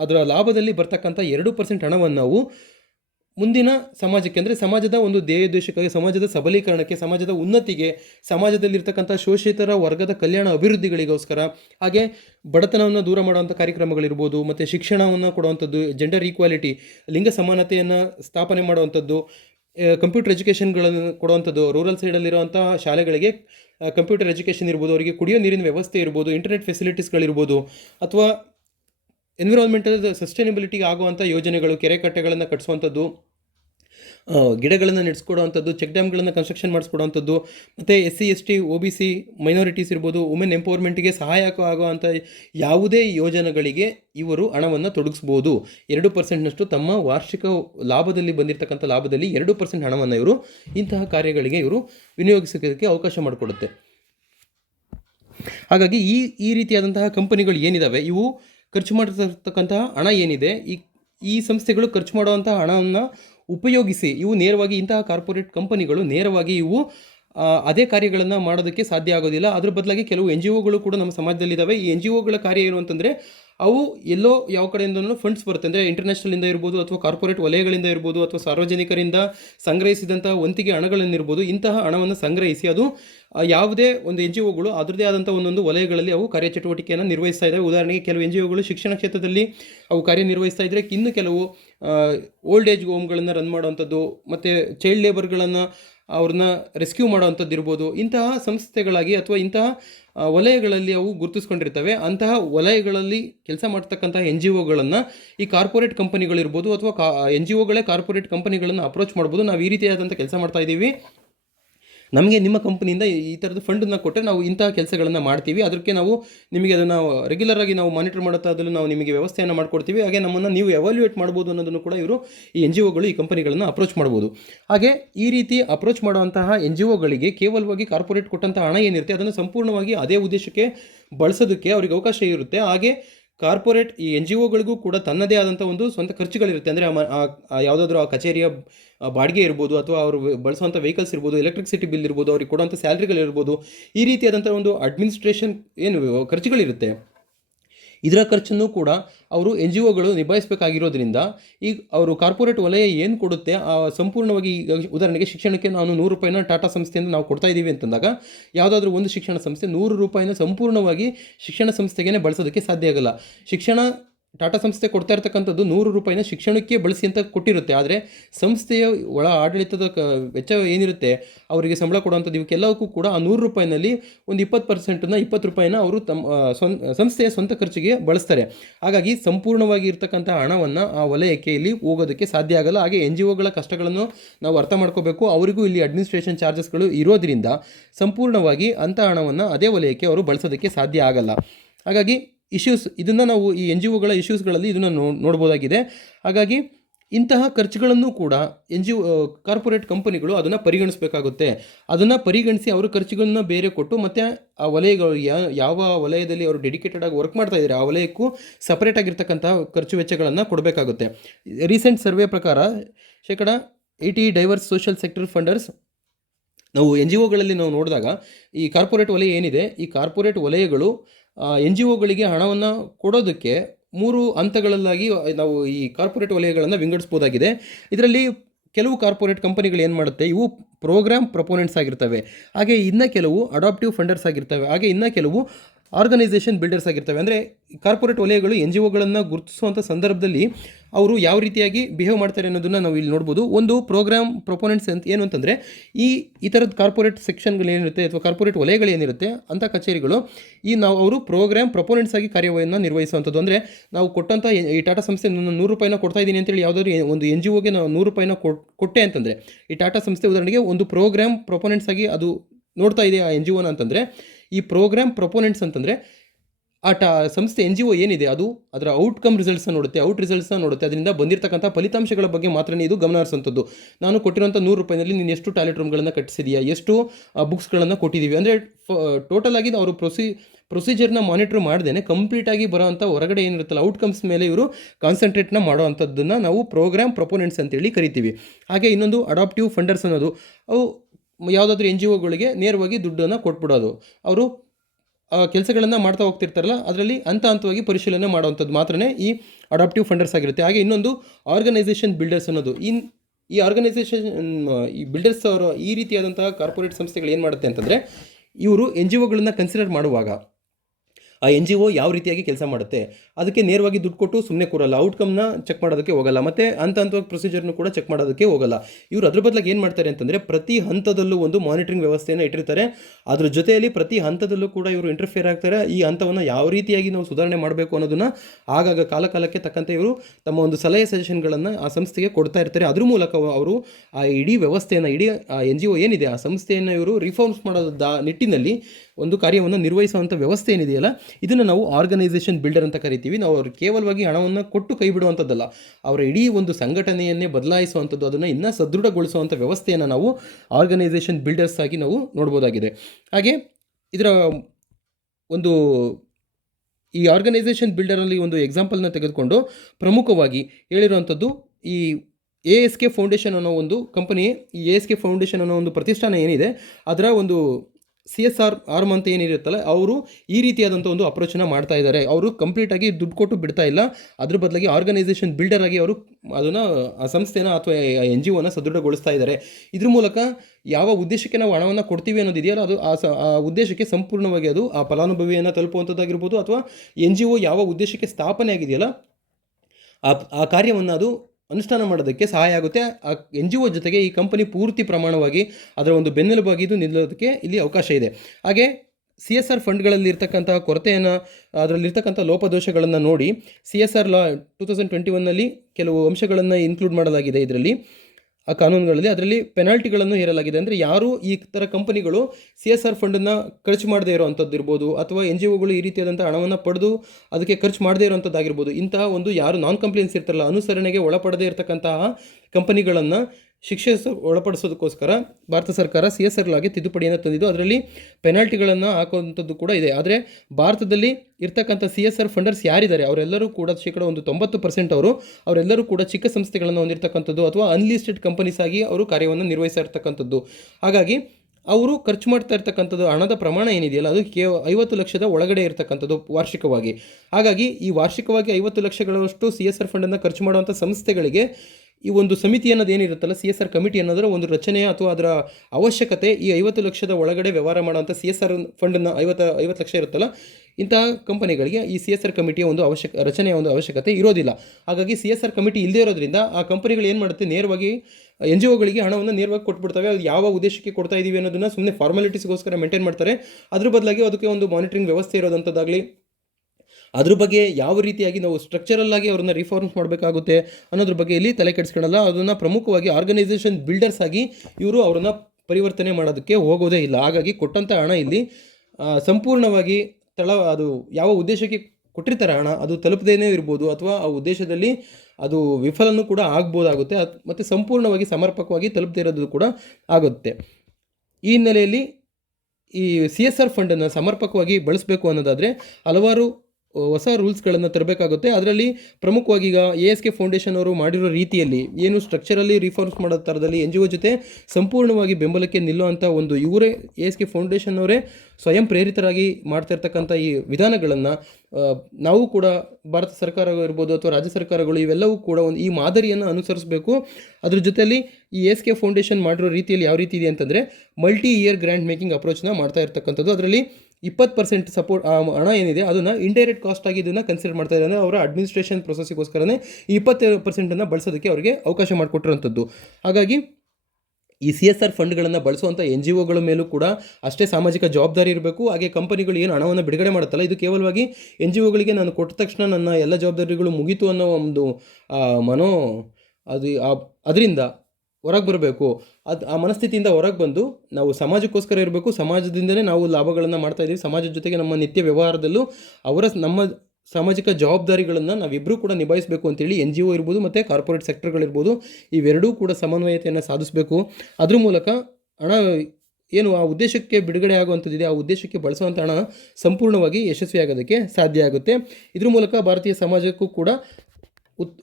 ಅದರ ಲಾಭದಲ್ಲಿ ಬರ್ತಕ್ಕಂಥ 2% ಹಣವನ್ನು ನಾವು ಮುಂದಿನ ಸಮಾಜಕ್ಕೆ, ಅಂದರೆ ಸಮಾಜದ ಒಂದು ಧ್ಯೇಯೋದ್ದೇಶಕ್ಕಾಗಿ, ಸಮಾಜದ ಸಬಲೀಕರಣಕ್ಕೆ, ಸಮಾಜದ ಉನ್ನತಿಗೆ, ಸಮಾಜದಲ್ಲಿರ್ತಕ್ಕಂಥ ಶೋಷಿತರ ವರ್ಗದ ಕಲ್ಯಾಣ ಅಭಿವೃದ್ಧಿಗಳಿಗೋಸ್ಕರ, ಹಾಗೆ ಬಡತನವನ್ನು ದೂರ ಮಾಡುವಂಥ ಕಾರ್ಯಕ್ರಮಗಳಿರ್ಬೋದು, ಮತ್ತು ಶಿಕ್ಷಣವನ್ನು ಕೊಡುವಂಥದ್ದು, ಜೆಂಡರ್ ಈಕ್ವಾಲಿಟಿ, ಲಿಂಗ ಸಮಾನತೆಯನ್ನು ಸ್ಥಾಪನೆ ಮಾಡುವಂಥದ್ದು, ಕಂಪ್ಯೂಟರ್ ಎಜುಕೇಷನ್ಗಳನ್ನು ಕೊಡುವಂಥದ್ದು, ರೂರಲ್ ಸೈಡಲ್ಲಿರುವಂತಹ ಶಾಲೆಗಳಿಗೆ ಕಂಪ್ಯೂಟರ್ ಎಜುಕೇಷನ್ ಇರ್ಬೋದು, ಅವರಿಗೆ ಕುಡಿಯೋ ನೀರಿನ ವ್ಯವಸ್ಥೆ ಇರ್ಬೋದು, ಇಂಟರ್ನೆಟ್ ಫೆಸಿಲಿಟೀಸ್ಗಳಿರ್ಬೋದು, ಅಥವಾ ಎನ್ವಿರಾನ್ಮೆಂಟಲ್ ಸಸ್ಟೈನಬಿಲಿಟಿಗೆ ಆಗುವಂಥ ಯೋಜನೆಗಳು, ಕೆರೆ ಕಟ್ಟೆಗಳನ್ನು ಕಟ್ಟಿಸುವಂಥದ್ದು, ಗಿಡಗಳನ್ನು ನೆಡೆಸ್ಕೊಡುವಂಥದ್ದು, ಚೆಕ್ ಡ್ಯಾಮ್ಗಳನ್ನು ಕನ್ಸ್ಟ್ರಕ್ಷನ್ ಮಾಡಿಸ್ಕೊಡುವಂಥದ್ದು, ಮತ್ತು SC ST OBC ಮೈನಾರಿಟೀಸ್ ಇರ್ಬೋದು, ವುಮೆನ್ ಎಂಪವರ್ಮೆಂಟಿಗೆ ಸಹಾಯಕ ಆಗುವಂಥ ಯಾವುದೇ ಯೋಜನೆಗಳಿಗೆ ಇವರು ಹಣವನ್ನು ತೊಡಗಿಸ್ಬೋದು. 2%ನಷ್ಟು ತಮ್ಮ ವಾರ್ಷಿಕ ಲಾಭದಲ್ಲಿ ಬಂದಿರತಕ್ಕಂಥ ಲಾಭದಲ್ಲಿ 2% ಹಣವನ್ನು ಇವರು ಇಂತಹ ಕಾರ್ಯಗಳಿಗೆ ಇವರು ವಿನಿಯೋಗಿಸೋದಕ್ಕೆ ಅವಕಾಶ ಮಾಡಿಕೊಡುತ್ತೆ. ಹಾಗಾಗಿ ಈ ರೀತಿಯಾದಂತಹ ಕಂಪನಿಗಳು ಏನಿದ್ದಾವೆ, ಇವು ಖರ್ಚು ಮಾಡಿರ್ತಕ್ಕಂತಹ ಹಣ ಏನಿದೆ, ಈ ಸಂಸ್ಥೆಗಳು ಖರ್ಚು ಮಾಡುವಂತಹ ಹಣವನ್ನು ಉಪಯೋಗಿಸಿ ಇವು ನೇರವಾಗಿ ಇಂತಹ ಕಾರ್ಪೊರೇಟ್ ಕಂಪನಿಗಳು ನೇರವಾಗಿ ಇವು ಅದೇ ಕಾರ್ಯಗಳನ್ನು ಮಾಡೋದಕ್ಕೆ ಸಾಧ್ಯ ಆಗೋದಿಲ್ಲ. ಅದ್ರ ಬದಲಾಗಿ ಕೆಲವು NGOಗಳು ಕೂಡ ನಮ್ಮ ಸಮಾಜದಲ್ಲಿದ್ದಾವೆ. ಈ NGOಗಳ ಕಾರ್ಯ ಏನು ಅಂತಂದರೆ, ಅವು ಎಲ್ಲೋ ಯಾವ ಕಡೆಯಿಂದನೂ ಫಂಡ್ಸ್ ಬರುತ್ತೆ, ಅಂದರೆ ಇಂಟರ್ನ್ಯಾಷನಲಿಂದ ಇರ್ಬೋದು, ಅಥವಾ ಕಾರ್ಪೊರೇಟ್ ವಲಯಗಳಿಂದ ಇರ್ಬೋದು, ಅಥವಾ ಸಾರ್ವಜನಿಕರಿಂದ ಸಂಗ್ರಹಿಸಿದಂಥ ವಂತಿಗೆ ಹಣಗಳನ್ನಿರ್ಬೋದು, ಇಂತಹ ಹಣವನ್ನು ಸಂಗ್ರಹಿಸಿ ಅದು ಯಾವುದೇ ಒಂದು NGOಗಳು ಅದರದೇ ಆದಂಥ ಒಂದೊಂದು ವಲಯಗಳಲ್ಲಿ ಅವು ಕಾರ್ಯಚಟುವಟಿಕೆಯನ್ನು ನಿರ್ವಹಿಸ್ತಾ ಇದ್ದಾವೆ. ಉದಾಹರಣೆಗೆ ಕೆಲವು NGOಗಳು ಶಿಕ್ಷಣ ಕ್ಷೇತ್ರದಲ್ಲಿ ಅವು ಕಾರ್ಯನಿರ್ವಹಿಸ್ತಾ ಇದ್ದರೆ, ಇನ್ನು ಕೆಲವು ಓಲ್ಡ್ ಏಜ್ ಹೋಮ್ಗಳನ್ನು ರನ್ ಮಾಡುವಂಥದ್ದು, ಮತ್ತು ಚೈಲ್ಡ್ ಲೇಬರ್ಗಳನ್ನು ಅವ್ರನ್ನ ರೆಸ್ಕ್ಯೂ ಮಾಡೋವಂಥದ್ದು ಇರ್ಬೋದು. ಇಂತಹ ಸಂಸ್ಥೆಗಳಾಗಿ ಅಥವಾ ಇಂತಹ ವಲಯಗಳಲ್ಲಿ ಅವು ಗುರುತಿಸ್ಕೊಂಡಿರ್ತವೆ. ಅಂತಹ ವಲಯಗಳಲ್ಲಿ ಕೆಲಸ ಮಾಡ್ತಕ್ಕಂತಹ NGOಗಳನ್ನು ಈ ಕಾರ್ಪೊರೇಟ್ ಕಂಪನಿಗಳಿರ್ಬೋದು, ಅಥವಾ NGOಗಳೇ ಕಾರ್ಪೊರೇಟ್ ಕಂಪನಿಗಳನ್ನು ಅಪ್ರೋಚ್ ಮಾಡ್ಬೋದು, ನಾವು ಈ ರೀತಿಯಾದಂಥ ಕೆಲಸ ಮಾಡ್ತಾ ಇದ್ದೀವಿ, ನಮಗೆ ನಿಮ್ಮ ಕಂಪನಿಯಿಂದ ಈ ಥರದ ಫಂಡನ್ನು ಕೊಟ್ಟರೆ ನಾವು ಇಂತಹ ಕೆಲಸಗಳನ್ನು ಮಾಡ್ತೀವಿ, ಅದಕ್ಕೆ ನಾವು ನಿಮಗೆ ಅದನ್ನು ರೆಗ್ಯುಲರ್ ಆಗಿ ನಾವು ಮಾನಿಟರ್ ಮಾಡುತ್ತಾ ಅದನ್ನು ನಾವು ನಿಮಗೆ ವ್ಯವಸ್ಥೆಯನ್ನು ಮಾಡಿಕೊಡ್ತೀವಿ, ಹಾಗೆ ನಮ್ಮನ್ನು ನೀವು ಎವಾಲ್ಯೂಯೇಟ್ ಮಾಡ್ಬೋದು ಅನ್ನೋದನ್ನು ಕೂಡ ಇವರು ಈ NGOಗಳು ಈ ಕಂಪನಿಗಳನ್ನು ಅಪ್ರೋಚ್ ಮಾಡ್ಬೋದು. ಹಾಗೆ ಈ ರೀತಿ ಅಪ್ರೋಚ್ ಮಾಡುವಂತಹ NGOಗಳಿಗೆ ಕೇವಲವಾಗಿ ಕಾರ್ಪೊರೇಟ್ ಕೊಟ್ಟಂಥ ಹಣ ಏನಿರುತ್ತೆ ಅದನ್ನು ಸಂಪೂರ್ಣವಾಗಿ ಅದೇ ಉದ್ದೇಶಕ್ಕೆ ಬಳಸೋದಕ್ಕೆ ಅವರಿಗೆ ಅವಕಾಶ ಇರುತ್ತೆ. ಹಾಗೆ ಕಾರ್ಪೊರೇಟ್ ಈ NGOಗಳಿಗೂ ಕೂಡ ತನ್ನದೇ ಆದಂಥ ಒಂದು ಸ್ವಂತ ಖರ್ಚುಗಳಿರುತ್ತೆ. ಅಂದರೆ ಯಾವುದಾದ್ರೂ ಆ ಕಚೇರಿಯ ಬಾಡಿಗೆ ಇರ್ಬೋದು, ಅಥವಾ ಅವರು ಬಳಸುವಂಥ ವೆಹಿಕಲ್ಸ್ ಇರ್ಬೋದು, ಎಲೆಕ್ಟ್ರಿಸಿಟಿ ಬಿಲ್ ಇರ್ಬೋದು, ಅವ್ರಿಗೆ ಕೊಡುವಂಥ ಸ್ಯಾಲ್ರಿಗಳಿರ್ಬೋದು, ಈ ರೀತಿಯಾದಂಥ ಒಂದು ಅಡ್ಮಿನಿಸ್ಟ್ರೇಷನ್ ಏನು ಖರ್ಚುಗಳಿರುತ್ತೆ, ಇದರ ಖರ್ಚನ್ನು ಕೂಡ ಅವರು NGOಗಳು ನಿಭಾಯಿಸಬೇಕಾಗಿರೋದ್ರಿಂದ ಈಗ ಅವರು ಕಾರ್ಪೊರೇಟ್ ವಲಯ ಏನು ಕೊಡುತ್ತೆ ಸಂಪೂರ್ಣವಾಗಿ, ಈಗ ಉದಾಹರಣೆಗೆ ಶಿಕ್ಷಣಕ್ಕೆ ನಾನು 100 ರೂಪಾಯಿನ ಟಾಟಾ ಸಂಸ್ಥೆಯಿಂದ ನಾವು ಕೊಡ್ತಾ ಇದ್ದೀವಿ ಅಂತಂದಾಗ ಯಾವುದಾದ್ರೂ ಒಂದು ಶಿಕ್ಷಣ ಸಂಸ್ಥೆ 100 ರೂಪಾಯಿನ ಸಂಪೂರ್ಣವಾಗಿ ಶಿಕ್ಷಣ ಸಂಸ್ಥೆಗೆ ಬಳಸೋದಕ್ಕೆ ಸಾಧ್ಯ ಆಗಲ್ಲ. ಟಾಟಾ ಸಂಸ್ಥೆ ಕೊಡ್ತಾ ಇರ್ತಕ್ಕಂಥದ್ದು 100 ರೂಪಾಯಿನ ಶಿಕ್ಷಣಕ್ಕೆ ಬಳಸಿ ಅಂತ ಕೊಟ್ಟಿರುತ್ತೆ. ಆದರೆ ಸಂಸ್ಥೆಯ ಒಳ ಆಡಳಿತದ ವೆಚ್ಚ ಏನಿರುತ್ತೆ, ಅವರಿಗೆ ಸಂಬಳ ಕೊಡುವಂಥದ್ದು, ಇವಕ್ಕೆಲ್ಲವಕ್ಕೂ ಕೂಡ ಆ 100 ರೂಪಾಯಿನಲ್ಲಿ ಒಂದು 20%ನ 20 ರೂಪಾಯಿನ ಅವರು ಸಂಸ್ಥೆಯ ಸ್ವಂತ ಖರ್ಚಿಗೆ ಬಳಸ್ತಾರೆ. ಹಾಗಾಗಿ ಸಂಪೂರ್ಣವಾಗಿ ಇರ್ತಕ್ಕಂಥ ಹಣವನ್ನು ಆ ವಲಯಕ್ಕೆ ಇಲ್ಲಿ ಹೋಗೋದಕ್ಕೆ ಸಾಧ್ಯ ಆಗಲ್ಲ. ಹಾಗೆ NGOಗಳ ಕಷ್ಟಗಳನ್ನು ನಾವು ಅರ್ಥ ಮಾಡ್ಕೋಬೇಕು. ಅವರಿಗೂ ಇಲ್ಲಿ ಅಡ್ಮಿನಿಸ್ಟ್ರೇಷನ್ ಚಾರ್ಜಸ್ಗಳು ಇರೋದ್ರಿಂದ ಸಂಪೂರ್ಣವಾಗಿ ಅಂಥ ಹಣವನ್ನು ಅದೇ ವಲಯಕ್ಕೆ ಅವರು ಬಳಸೋದಕ್ಕೆ ಸಾಧ್ಯ ಆಗಲ್ಲ. ಹಾಗಾಗಿ ಇದನ್ನು ನಾವು ಈ NGOಗಳ ಇಶ್ಯೂಸ್ಗಳಲ್ಲಿ ಇದನ್ನು ನೋಡ್ಬೋದಾಗಿದೆ. ಹಾಗಾಗಿ ಇಂತಹ ಖರ್ಚುಗಳನ್ನು ಕೂಡ ಕಾರ್ಪೊರೇಟ್ ಕಂಪನಿಗಳು ಅದನ್ನು ಪರಿಗಣಿಸಬೇಕಾಗುತ್ತೆ. ಅದನ್ನು ಪರಿಗಣಿಸಿ ಅವರು ಖರ್ಚುಗಳನ್ನು ಬೇರೆ ಕೊಟ್ಟು ಮತ್ತು ಆ ವಲಯಗಳು ಯಾವ ವಲಯದಲ್ಲಿ ಅವರು ಡೆಡಿಕೇಟೆಡ್ ಆಗಿ ವರ್ಕ್ ಮಾಡ್ತಾ ಇದ್ದಾರೆ ಆ ವಲಯಕ್ಕೂ ಸಪರೇಟ್ ಆಗಿರ್ತಕ್ಕಂತಹ ಖರ್ಚು ವೆಚ್ಚಗಳನ್ನು ಕೊಡಬೇಕಾಗುತ್ತೆ. ರೀಸೆಂಟ್ ಸರ್ವೆ ಪ್ರಕಾರ 80% ಡೈವರ್ಸ್ ಸೋಷಿಯಲ್ ಸೆಕ್ಟರ್ ಫಂಡರ್ಸ್ ನಾವು NGOಗಳಲ್ಲಿ ನಾವು ನೋಡಿದಾಗ ಈ ಕಾರ್ಪೊರೇಟ್ ವಲಯ ಏನಿದೆ, ಈ ಕಾರ್ಪೊರೇಟ್ ವಲಯಗಳು NGOಗಳಿಗೆ ಹಣವನ್ನು ಕೊಡೋದಕ್ಕೆ 3 ಹಂತಗಳಲ್ಲಾಗಿ ನಾವು ಈ ಕಾರ್ಪೊರೇಟ್ ವಲಯಗಳನ್ನು ವಿಂಗಡಿಸ್ಬೋದಾಗಿದೆ. ಇದರಲ್ಲಿ ಕೆಲವು ಕಾರ್ಪೊರೇಟ್ ಕಂಪನಿಗಳು ಏನು ಮಾಡುತ್ತೆ, ಇವು ಪ್ರೋಗ್ರಾಮ್ ಪ್ರಪೋನೆಂಟ್ಸ್ ಆಗಿರ್ತವೆ, ಹಾಗೆ ಇನ್ನು ಕೆಲವು ಅಡಾಪ್ಟಿವ್ ಫಂಡರ್ಸ್ ಆಗಿರ್ತವೆ, ಹಾಗೆ ಇನ್ನು ಕೆಲವು ಆರ್ಗನೈಸೇಷನ್ ಬಿಲ್ಡರ್ಸ್ ಆಗಿರ್ತವೆ. ಅಂದರೆ ಕಾರ್ಪೊರೇಟ್ ವಲಯಗಳು NGOಗಳನ್ನು ಗುರುತಿಸುವಂಥ ಸಂದರ್ಭದಲ್ಲಿ ಅವರು ಯಾವ ರೀತಿಯಾಗಿ ಬಿಹೇವ್ ಮಾಡ್ತಾರೆ ಅನ್ನೋದನ್ನು ನಾವು ಇಲ್ಲಿ ನೋಡ್ಬೋದು. ಒಂದು ಪ್ರೋಗ್ರಾಮ್ ಪ್ರೊಪೋನೆಂಟ್ಸ್ ಅಂತ ಏನು ಅಂತಂದರೆ ಈ ಥರದ ಕಾರ್ಪೊರೇಟ್ ಸೆಕ್ಷನ್ಗಳೇನಿರುತ್ತೆ ಅಥವಾ ಕಾರ್ಪೊರೇಟ್ ವಲಯಗಳೇನಿರುತ್ತೆ ಅಂಥ ಕಚೇರಿಗಳು ಅವರು ಪ್ರೋಗ್ರಾಮ್ ಪ್ರೊಪೋನೆಂಟ್ಸ್ ಆಗಿ ಕಾರ್ಯವನ್ನು ನಿರ್ವಹಿಸುವಂಥದ್ದು. ಅಂದರೆ ನಾವು ಕೊಟ್ಟಂಥ ಈ ಟಾಟಾ ಸಂಸ್ಥೆ 100 ರೂಪಾಯಿನ ಕೊಡ್ತಾ ಇದ್ದೀನಿ ಅಂತೇಳಿ ಯಾವುದಾದ್ರು ಒಂದು NGOಗೆ ನಾವು 100 ರೂಪಾಯಿನ ಕೊಟ್ಟೆ ಅಂತಂದರೆ, ಈ ಟಾಟಾ ಸಂಸ್ಥೆ ಉದಾಹರಣೆಗೆ ಒಂದು ಪ್ರೋಗ್ರಾಮ್ ಪ್ರೊಪೋನೆಂಟ್ಸ್ ಆಗಿ ಅದು ನೋಡ್ತಾ ಇದೆ ಆ NGOನ ಅಂತಂದರೆ, ಈ ಪ್ರೋಗ್ರಾಮ್ ಪ್ರೊಪೋನೆಂಟ್ಸ್ ಅಂತಂದರೆ ಸಂಸ್ಥೆ NGO ಏನಿದೆ ಅದು ಅದರ ಔಟ್ಕಮ್ ರಿಸಲ್ಟ್ಸ್ನ ನೋಡುತ್ತೆ, ಅದರಿಂದ ಬಂದಿರತಕ್ಕಂಥ ಫಲಿತಾಂಶಗಳ ಬಗ್ಗೆ ಮಾತ್ರ ಇದು ಗಮನ ಹರಿಸುವಂಥದ್ದು. ನಾನು ಕೊಟ್ಟಿರೋಂಥ 100 ರೂಪಾಯಿನಲ್ಲಿ ನೀನು ಎಷ್ಟು ಟಾಯ್ಲೆಟ್ ರೂಮ್ಗಳನ್ನು ಕಟ್ಟಿಸಿದೆಯಾ, ಎಷ್ಟು ಬುಕ್ಸ್ಗಳನ್ನು ಕೊಟ್ಟಿದ್ದೀವಿ, ಅಂದರೆ ಟೋಟಲ್ ಆಗಿ ಅವರು ಪ್ರೊಸೀಜರ್ನ ಮಾನಿಟರ್ ಮಾಡ್ದೇನೆ ಕಂಪ್ಲೀಟಾಗಿ ಬರೋವಂಥ ಹೊರಗಡೆ ಏನಿರುತ್ತಲ್ಲ ಔಟ್ಕಮ್ಸ್ ಮೇಲೆ ಇವರು ಕಾನ್ಸಂಟ್ರೇಟ್ನ ಮಾಡೋವಂಥದ್ದನ್ನು ನಾವು ಪ್ರೋಗ್ರಾಮ್ ಪ್ರೊಪೋನೆಂಟ್ಸ್ ಅಂತೇಳಿ ಕರಿತೀವಿ. ಹಾಗೆ ಇನ್ನೊಂದು ಅಡಾಪ್ಟಿವ್ ಫಂಡರ್ಸ್ ಅನ್ನೋದು, ಅವು ಯಾವುದಾದ್ರೂ NGOಗಳಿಗೆ ನೇರವಾಗಿ ದುಡ್ಡನ್ನು ಕೊಟ್ಬಿಡೋದು, ಅವರು ಕೆಲಸಗಳನ್ನು ಮಾಡ್ತಾ ಹೋಗ್ತಿರ್ತಾರಲ್ಲ ಅದರಲ್ಲಿ ಹಂತವಾಗಿ ಪರಿಶೀಲನೆ ಮಾಡುವಂಥದ್ದು ಮಾತ್ರನೇ ಈ ಅಡಾಪ್ಟಿವ್ ಫಂಡರ್ಸ್ ಆಗಿರುತ್ತೆ. ಹಾಗೆ ಇನ್ನೊಂದು ಆರ್ಗನೈಸೇಷನ್ ಬಿಲ್ಡರ್ಸ್ ಅನ್ನೋದು, ಈ ಆರ್ಗನೈಸೇಷನ್ ಈ ಬಿಲ್ಡರ್ಸ್ ಅವರು ಈ ರೀತಿಯಾದಂತಹ ಕಾರ್ಪೊರೇಟ್ ಸಂಸ್ಥೆಗಳು ಏನು ಮಾಡುತ್ತೆ ಅಂತಂದರೆ, ಇವರು NGOಗಳನ್ನು ಕನ್ಸಿಡರ್ ಮಾಡುವಾಗ ಆ NGO ಯಾವ ರೀತಿಯಾಗಿ ಕೆಲಸ ಮಾಡುತ್ತೆ ಅದಕ್ಕೆ ನೇರವಾಗಿ ದುಡ್ಡು ಕೊಟ್ಟು ಸುಮ್ಮನೆ ಕೂರಲ್ಲ, ಔಟ್ಕಮ್ನ ಚೆಕ್ ಮಾಡೋದಕ್ಕೆ ಹೋಗಲ್ಲ, ಮತ್ತು ಹಂತವಾಗಿ ಪ್ರೊಸೀಜರ್ನು ಕೂಡ ಚೆಕ್ ಮಾಡೋದಕ್ಕೆ ಹೋಗಲ್ಲ. ಇವರು ಅದ್ರ ಬದಲಾಗಿ ಏನು ಮಾಡ್ತಾರೆ ಅಂತಂದರೆ, ಪ್ರತಿ ಹಂತದಲ್ಲೂ ಒಂದು ಮಾನಿಟರಿಂಗ್ ವ್ಯವಸ್ಥೆಯನ್ನು ಇಟ್ಟಿರ್ತಾರೆ. ಅದ್ರ ಜೊತೆಯಲ್ಲಿ ಪ್ರತಿ ಹಂತದಲ್ಲೂ ಕೂಡ ಇವರು ಇಂಟರ್ಫಿಯರ್ ಆಗ್ತಾರೆ. ಈ ಹಂತವನ್ನು ಯಾವ ರೀತಿಯಾಗಿ ನಾವು ಸುಧಾರಣೆ ಮಾಡಬೇಕು ಅನ್ನೋದನ್ನು ಆಗಾಗ ಕಾಲಕ್ಕೆ ತಕ್ಕಂತೆ ಇವರು ತಮ್ಮ ಒಂದು ಸಲಹೆ ಸಜೆಷನ್ಗಳನ್ನು ಆ ಸಂಸ್ಥೆಗೆ ಕೊಡ್ತಾ ಇರ್ತಾರೆ. ಅದ್ರ ಮೂಲಕ ಅವರು ಆ ಇಡೀ ವ್ಯವಸ್ಥೆಯನ್ನು, ಇಡೀ NGO ಏನಿದೆ ಆ ಸಂಸ್ಥೆಯನ್ನು ಇವರು ರಿಫಾರ್ಮ್ಸ್ ಮಾಡೋದ ನಿಟ್ಟಿನಲ್ಲಿ ಒಂದು ಕಾರ್ಯವನ್ನು ನಿರ್ವಹಿಸುವಂಥ ವ್ಯವಸ್ಥೆ ಏನಿದೆಯಲ್ಲ, ಇದನ್ನು ನಾವು ಆರ್ಗನೈಸೇಷನ್ ಬಿಲ್ಡರ್ ಅಂತ ಕರಿತೀವಿ. ನಾವು ಅವರು ಕೇವಲವಾಗಿ ಹಣವನ್ನು ಕೊಟ್ಟು ಕೈ ಬಿಡುವಂಥದ್ದಲ್ಲ, ಅವರ ಇಡೀ ಒಂದು ಸಂಘಟನೆಯನ್ನೇ ಬದಲಾಯಿಸುವಂಥದ್ದು, ಅದನ್ನು ಇನ್ನೂ ಸದೃಢಗೊಳಿಸುವಂಥ ವ್ಯವಸ್ಥೆಯನ್ನು ನಾವು ಆರ್ಗನೈಸೇಷನ್ ಬಿಲ್ಡರ್ಸ್ ಆಗಿ ನಾವು ನೋಡ್ಬೋದಾಗಿದೆ. ಹಾಗೆ ಇದರ ಒಂದು ಈ ಆರ್ಗನೈಸೇಷನ್ ಬಿಲ್ಡರಲ್ಲಿ ಒಂದು ಎಕ್ಸಾಂಪಲ್ನ ತೆಗೆದುಕೊಂಡು ಪ್ರಮುಖವಾಗಿ ಹೇಳಿರುವಂಥದ್ದು ಈ ASK ಫೌಂಡೇಶನ್ ಅನ್ನೋ ಒಂದು ಕಂಪನಿ. ಈ ASK ಫೌಂಡೇಶನ್ ಅನ್ನೋ ಒಂದು ಪ್ರತಿಷ್ಠಾನ ಏನಿದೆ ಅದರ ಒಂದು CSR ಆರ್ಮ್ ಅಂತ ಏನಿರುತ್ತಲ್ಲ, ಅವರು ಈ ರೀತಿಯಾದಂಥ ಒಂದು ಅಪ್ರೋಚನ್ನು ಮಾಡ್ತಾ ಇದ್ದಾರೆ. ಅವರು ಕಂಪ್ಲೀಟಾಗಿ ದುಡ್ಡು ಕೊಟ್ಟು ಬಿಡ್ತಾ ಇಲ್ಲ, ಅದ್ರ ಬದಲಾಗಿ ಆರ್ಗನೈಸೇಷನ್ ಬಿಲ್ಡರ್ ಆಗಿ ಅವರು ಅದನ್ನು ಆ ಸಂಸ್ಥೆನ ಅಥವಾ NGOನ ಸದೃಢಗೊಳಿಸ್ತಾ ಇದ್ದಾರೆ. ಇದ್ರ ಮೂಲಕ ಯಾವ ಉದ್ದೇಶಕ್ಕೆ ನಾವು ಹಣವನ್ನು ಕೊಡ್ತೀವಿ ಅನ್ನೋದಿದೆಯಲ್ಲ, ಅದು ಆ ಉದ್ದೇಶಕ್ಕೆ ಸಂಪೂರ್ಣವಾಗಿ ಅದು ಆ ಫಲಾನುಭವಿಯನ್ನು ತಲುಪುವಂಥದ್ದಾಗಿರ್ಬೋದು, ಅಥವಾ NGO ಯಾವ ಉದ್ದೇಶಕ್ಕೆ ಸ್ಥಾಪನೆ ಆಗಿದೆಯಲ್ಲ ಆ ಕಾರ್ಯವನ್ನು ಅದು ಅನುಷ್ಠಾನ ಮಾಡೋದಕ್ಕೆ ಸಹಾಯ ಆಗುತ್ತೆ. ಆ NGO ಜೊತೆಗೆ ಈ ಕಂಪನಿ ಪೂರ್ತಿ ಪ್ರಮಾಣವಾಗಿ ಅದರ ಒಂದು ಬೆನ್ನೆಲುಬಾಗಿದ್ದು ನಿಲ್ಲೋದಕ್ಕೆ ಇಲ್ಲಿ ಅವಕಾಶ ಇದೆ. ಹಾಗೆ CSR ಫಂಡ್ಗಳಲ್ಲಿ ಇರ್ತಕ್ಕಂಥ ಕೊರತೆಯನ್ನು, ಅದರಲ್ಲಿರ್ತಕ್ಕಂಥ ಲೋಪದೋಷಗಳನ್ನು ನೋಡಿ CSR ಲಾ 2021ನಲ್ಲಿ ಕೆಲವು ಅಂಶಗಳನ್ನು ಇನ್ಕ್ಲೂಡ್ ಮಾಡಲಾಗಿದೆ. ಇದರಲ್ಲಿ ಆ ಕಾನೂನುಗಳಲ್ಲಿ ಅದರಲ್ಲಿ ಪೆನಾಲ್ಟಿಗಳನ್ನು ಹೇರಲಾಗಿದೆ. ಅಂದರೆ ಯಾರು ಈ ಥರ ಕಂಪನಿಗಳು CSR ಫಂಡನ್ನು ಖರ್ಚು ಮಾಡದೇ ಇರೋವಂಥದ್ದು ಇರ್ಬೋದು, ಅಥವಾ NGOಗಳು ಈ ರೀತಿಯಾದಂಥ ಹಣವನ್ನು ಪಡೆದು ಅದಕ್ಕೆ ಖರ್ಚು ಮಾಡದೇ ಇರೋವಂಥದ್ದಾಗಿರ್ಬೋದು. ಇಂತಹ ಒಂದು ಯಾರು ನಾನ್ ಕಂಪ್ಲೇನ್ಸ್ ಇರ್ತಾರಲ್ಲ, ಅನುಸರಣೆಗೆ ಒಳಪಡದೇ ಇರತಕ್ಕಂತಹ ಕಂಪನಿಗಳನ್ನು ಒಳಪಡಿಸೋದಕ್ಕೋಸ್ಕರ ಭಾರತ ಸರ್ಕಾರ CSR ಲಾಗೆ ತಿದ್ದುಪಡಿಯನ್ನು ತಂದಿದ್ದು, ಅದರಲ್ಲಿ ಪೆನಾಲ್ಟಿಗಳನ್ನು ಹಾಕುವಂಥದ್ದು ಕೂಡ ಇದೆ. ಆದರೆ ಭಾರತದಲ್ಲಿ ಇರ್ತಕ್ಕಂಥ CSR ಫಂಡರ್ಸ್ ಯಾರಿದ್ದಾರೆ ಅವರೆಲ್ಲರೂ ಕೂಡ ಶೇಕಡ 90% ಅವರೆಲ್ಲರೂ ಕೂಡ ಚಿಕ್ಕ ಸಂಸ್ಥೆಗಳನ್ನು ಹೊಂದಿರತಕ್ಕಂಥದ್ದು ಅಥವಾ ಅನ್ಲಿಸ್ಟೆಡ್ ಕಂಪನೀಸ್ ಆಗಿ ಅವರು ಕಾರ್ಯವನ್ನು ನಿರ್ವಹಿಸ್ತಾ ಇರ್ತಕ್ಕಂಥದ್ದು. ಹಾಗಾಗಿ ಅವರು ಖರ್ಚು ಮಾಡ್ತಾ ಇರ್ತಕ್ಕಂಥದ್ದು ಹಣದ ಪ್ರಮಾಣ ಏನಿದೆಯಲ್ಲ ಅದು 50 ಲಕ್ಷದ ಒಳಗಡೆ ಇರತಕ್ಕಂಥದ್ದು ವಾರ್ಷಿಕವಾಗಿ. ಹಾಗಾಗಿ ಈ ವಾರ್ಷಿಕವಾಗಿ 50 ಲಕ್ಷಗಳಷ್ಟು CSR ಫಂಡನ್ನು ಖರ್ಚು ಮಾಡುವಂಥ ಸಂಸ್ಥೆಗಳಿಗೆ ಈ ಒಂದು ಸಮಿತಿ ಅನ್ನೋದು ಏನಿರುತ್ತಲ್ಲ, CSR ಕಮಿಟಿ ಅನ್ನೋದರ ಒಂದು ರಚನೆ ಅಥವಾ ಅದರ ಅವಶ್ಯಕತೆ ಈ 50 ಲಕ್ಷದ ಒಳಗಡೆ ವ್ಯವಹಾರ ಮಾಡುವಂಥ CSR ಫಂಡನ್ನು 50 ಲಕ್ಷ ಇರುತ್ತಲ್ಲ, ಇಂತಹ ಕಂಪನಿಗಳಿಗೆ ಈ CSR ಕಮಿಟಿಯ ಒಂದು ರಚನೆಯ ಒಂದು ಅವಶ್ಯಕತೆ ಇರೋದಿಲ್ಲ. ಹಾಗಾಗಿ CSR ಕಮಿಟಿ ಇಲ್ಲದೇ ಇರೋದ್ರಿಂದ ಆ ಕಂಪನಿಗಳು ಏನು ಮಾಡುತ್ತೆ, ನೇರವಾಗಿ NGOಗಳಿಗೆ ಹಣವನ್ನು ನೇರವಾಗಿ ಕೊಟ್ಬಿಡ್ತವೆ. ಅದು ಯಾವ ಉದ್ದೇಶಕ್ಕೆ ಕೊಡ್ತಾ ಇದ್ದೀವಿ ಅನ್ನೋದನ್ನು ಸುಮ್ಮನೆ ಫಾರ್ಮಾಲಿಟೀಸ್ಗೋಸ್ಕರ ಮೇಂಟೈನ್ ಮಾಡ್ತಾರೆ. ಅದ್ರ ಬದಲಾಗಿ ಅದಕ್ಕೆ ಒಂದು ಮಾನಿಟರಿಂಗ್ ವ್ಯವಸ್ಥೆ ಇರೋದಂಥದ್ದಾಗಲಿ, ಅದ್ರ ಬಗ್ಗೆ ಯಾವ ರೀತಿಯಾಗಿ ನಾವು ಸ್ಟ್ರಕ್ಚರಲ್ ಆಗಿ ಅವ್ರನ್ನ ರಿಫಾರ್ಮ್ಸ್ ಮಾಡಬೇಕಾಗುತ್ತೆ ಅನ್ನೋದ್ರ ಬಗ್ಗೆ ಇಲ್ಲಿ ತಲೆ ಕೆಡಿಸ್ಕೊಳ್ಳಲ್ಲ. ಅದನ್ನು ಪ್ರಮುಖವಾಗಿ ಆರ್ಗನೈಸೇಷನ್ ಬಿಲ್ಡರ್ಸ್ ಆಗಿ ಇವರು ಅವರನ್ನು ಪರಿವರ್ತನೆ ಮಾಡೋದಕ್ಕೆ ಹೋಗೋದೇ ಇಲ್ಲ. ಹಾಗಾಗಿ ಕೊಟ್ಟಂಥ ಹಣ ಇಲ್ಲಿ ಸಂಪೂರ್ಣವಾಗಿ ಅದು ಯಾವ ಉದ್ದೇಶಕ್ಕೆ ಕೊಟ್ಟಿರ್ತಾರೆ ಹಣ ಅದು ತಲುಪದೇನೇ ಇರ್ಬೋದು, ಅಥವಾ ಆ ಉದ್ದೇಶದಲ್ಲಿ ಅದು ವಿಫಲನೂ ಕೂಡ ಆಗ್ಬೋದಾಗುತ್ತೆ, ಮತ್ತು ಸಂಪೂರ್ಣವಾಗಿ ಸಮರ್ಪಕವಾಗಿ ತಲುಪದೇ ಇರೋದು ಕೂಡ ಆಗುತ್ತೆ. ಈ ಹಿನ್ನೆಲೆಯಲ್ಲಿ ಈ CSR ಫಂಡನ್ನು ಸಮರ್ಪಕವಾಗಿ ಬಳಸಬೇಕು ಅನ್ನೋದಾದರೆ ಹಲವಾರು ಹೊಸ ರೂಲ್ಸ್ಗಳನ್ನು ತರಬೇಕಾಗುತ್ತೆ. ಅದರಲ್ಲಿ ಪ್ರಮುಖವಾಗಿ ಈಗ ASK ಫೌಂಡೇಶನ್ ಅವರು ಮಾಡಿರೋ ರೀತಿಯಲ್ಲಿ ಏನು ಸ್ಟ್ರಕ್ಚರಲ್ಲಿ ರಿಫಾರ್ಮ್ಸ್ ಮಾಡೋ ಥರದಲ್ಲಿ NGO ಜೊತೆ ಸಂಪೂರ್ಣವಾಗಿ ಬೆಂಬಲಕ್ಕೆ ನಿಲ್ಲುವಂಥ ಒಂದು ಇವರೇ ASK ಫೌಂಡೇಶನ್ ಅವರೇ ಸ್ವಯಂ ಪ್ರೇರಿತರಾಗಿ ಮಾಡ್ತಾ ಇರ್ತಕ್ಕಂಥ ಈ ವಿಧಾನಗಳನ್ನು ನಾವು ಕೂಡ ಭಾರತ ಸರ್ಕಾರ ಇರ್ಬೋದು ಅಥವಾ ರಾಜ್ಯ ಸರ್ಕಾರಗಳು ಇವೆಲ್ಲವೂ ಕೂಡ ಈ ಮಾದರಿಯನ್ನು ಅನುಸರಿಸಬೇಕು. ಅದ್ರ ಜೊತೆಯಲ್ಲಿ ಈ ASK ಫೌಂಡೇಶನ್ ಮಾಡಿರೋ ರೀತಿಯಲ್ಲಿ ಯಾವ ರೀತಿ ಇದೆ ಅಂತಂದರೆ ಮಲ್ಟಿ ಇಯರ್ ಗ್ರ್ಯಾಂಟ್ ಮೇಕಿಂಗ್ ಅಪ್ರೋಚ್ನ ಮಾಡ್ತಾ ಇರ್ತಕ್ಕಂಥದ್ದು. ಅದರಲ್ಲಿ 20% ಸಪೋರ್ಟ್ ಹಣ ಏನಿದೆ ಅದನ್ನು ಇಂಡೈರೆಕ್ಟ್ ಕಾಸ್ಟ್ ಆಗಿ ಇದನ್ನು ಕನ್ಸಿಡರ್ ಮಾಡ್ತಾ ಇದ್ದಾರೆ. ಅಂದರೆ ಅವರ ಅಡ್ಮಿನಿಸ್ಟ್ರೇಷನ್ ಪ್ರೊಸೆಸ್ಗೋಸ್ಕರನೇ ಈ 20% ಬಳಸೋದಕ್ಕೆ ಅವರಿಗೆ ಅವಕಾಶ ಮಾಡಿಕೊಟ್ಟಿರುವಂಥದ್ದು. ಹಾಗಾಗಿ ಈ CSR ಫಂಡ್ಗಳನ್ನು ಬಳಸುವಂಥ NGOಗಳ ಮೇಲೂ ಕೂಡ ಅಷ್ಟೇ ಸಾಮಾಜಿಕ ಜವಾಬ್ದಾರಿ ಇರಬೇಕು. ಹಾಗೆ ಕಂಪನಿಗಳು ಏನು ಹಣವನ್ನು ಬಿಡುಗಡೆ ಮಾಡುತ್ತಲ್ಲ, ಇದು ಕೇವಲವಾಗಿ NGOಗಳಿಗೆ ನಾನು ಕೊಟ್ಟ ತಕ್ಷಣ ನನ್ನ ಎಲ್ಲ ಜವಾಬ್ದಾರಿಗಳು ಮುಗೀತು ಅನ್ನೋ ಒಂದು ಅದರಿಂದ ಹೊರಗೆ ಬರಬೇಕು. ಆ ಮನಸ್ಥಿತಿಯಿಂದ ಹೊರಗೆ ಬಂದು ನಾವು ಸಮಾಜಕ್ಕೋಸ್ಕರ ಇರಬೇಕು, ಸಮಾಜದಿಂದಲೇ ನಾವು ಲಾಭಗಳನ್ನು ಮಾಡ್ತಾಯಿದ್ದೀವಿ, ಸಮಾಜದ ಜೊತೆಗೆ ನಮ್ಮ ನಿತ್ಯ ವ್ಯವಹಾರದಲ್ಲೂ ನಮ್ಮ ಸಾಮಾಜಿಕ ಜವಾಬ್ದಾರಿಗಳನ್ನು ನಾವಿಬ್ಬರೂ ಕೂಡ ನಿಭಾಯಿಸಬೇಕು ಅಂತೇಳಿ NGO ಇರ್ಬೋದು ಮತ್ತು ಕಾರ್ಪೊರೇಟ್ ಸೆಕ್ಟರ್ಗಳಿರ್ಬೋದು ಇವೆರಡೂ ಕೂಡ ಸಮನ್ವಯತೆಯನ್ನು ಸಾಧಿಸಬೇಕು. ಅದ್ರ ಮೂಲಕ ಹಣ ಏನು ಆ ಉದ್ದೇಶಕ್ಕೆ ಬಿಡುಗಡೆ ಆಗುವಂಥದ್ದಿದೆ ಆ ಉದ್ದೇಶಕ್ಕೆ ಬಳಸುವಂಥ ಹಣ ಸಂಪೂರ್ಣವಾಗಿ ಯಶಸ್ವಿಯಾಗೋದಕ್ಕೆ ಸಾಧ್ಯ ಆಗುತ್ತೆ. ಇದ್ರ ಮೂಲಕ ಭಾರತೀಯ ಸಮಾಜಕ್ಕೂ ಕೂಡ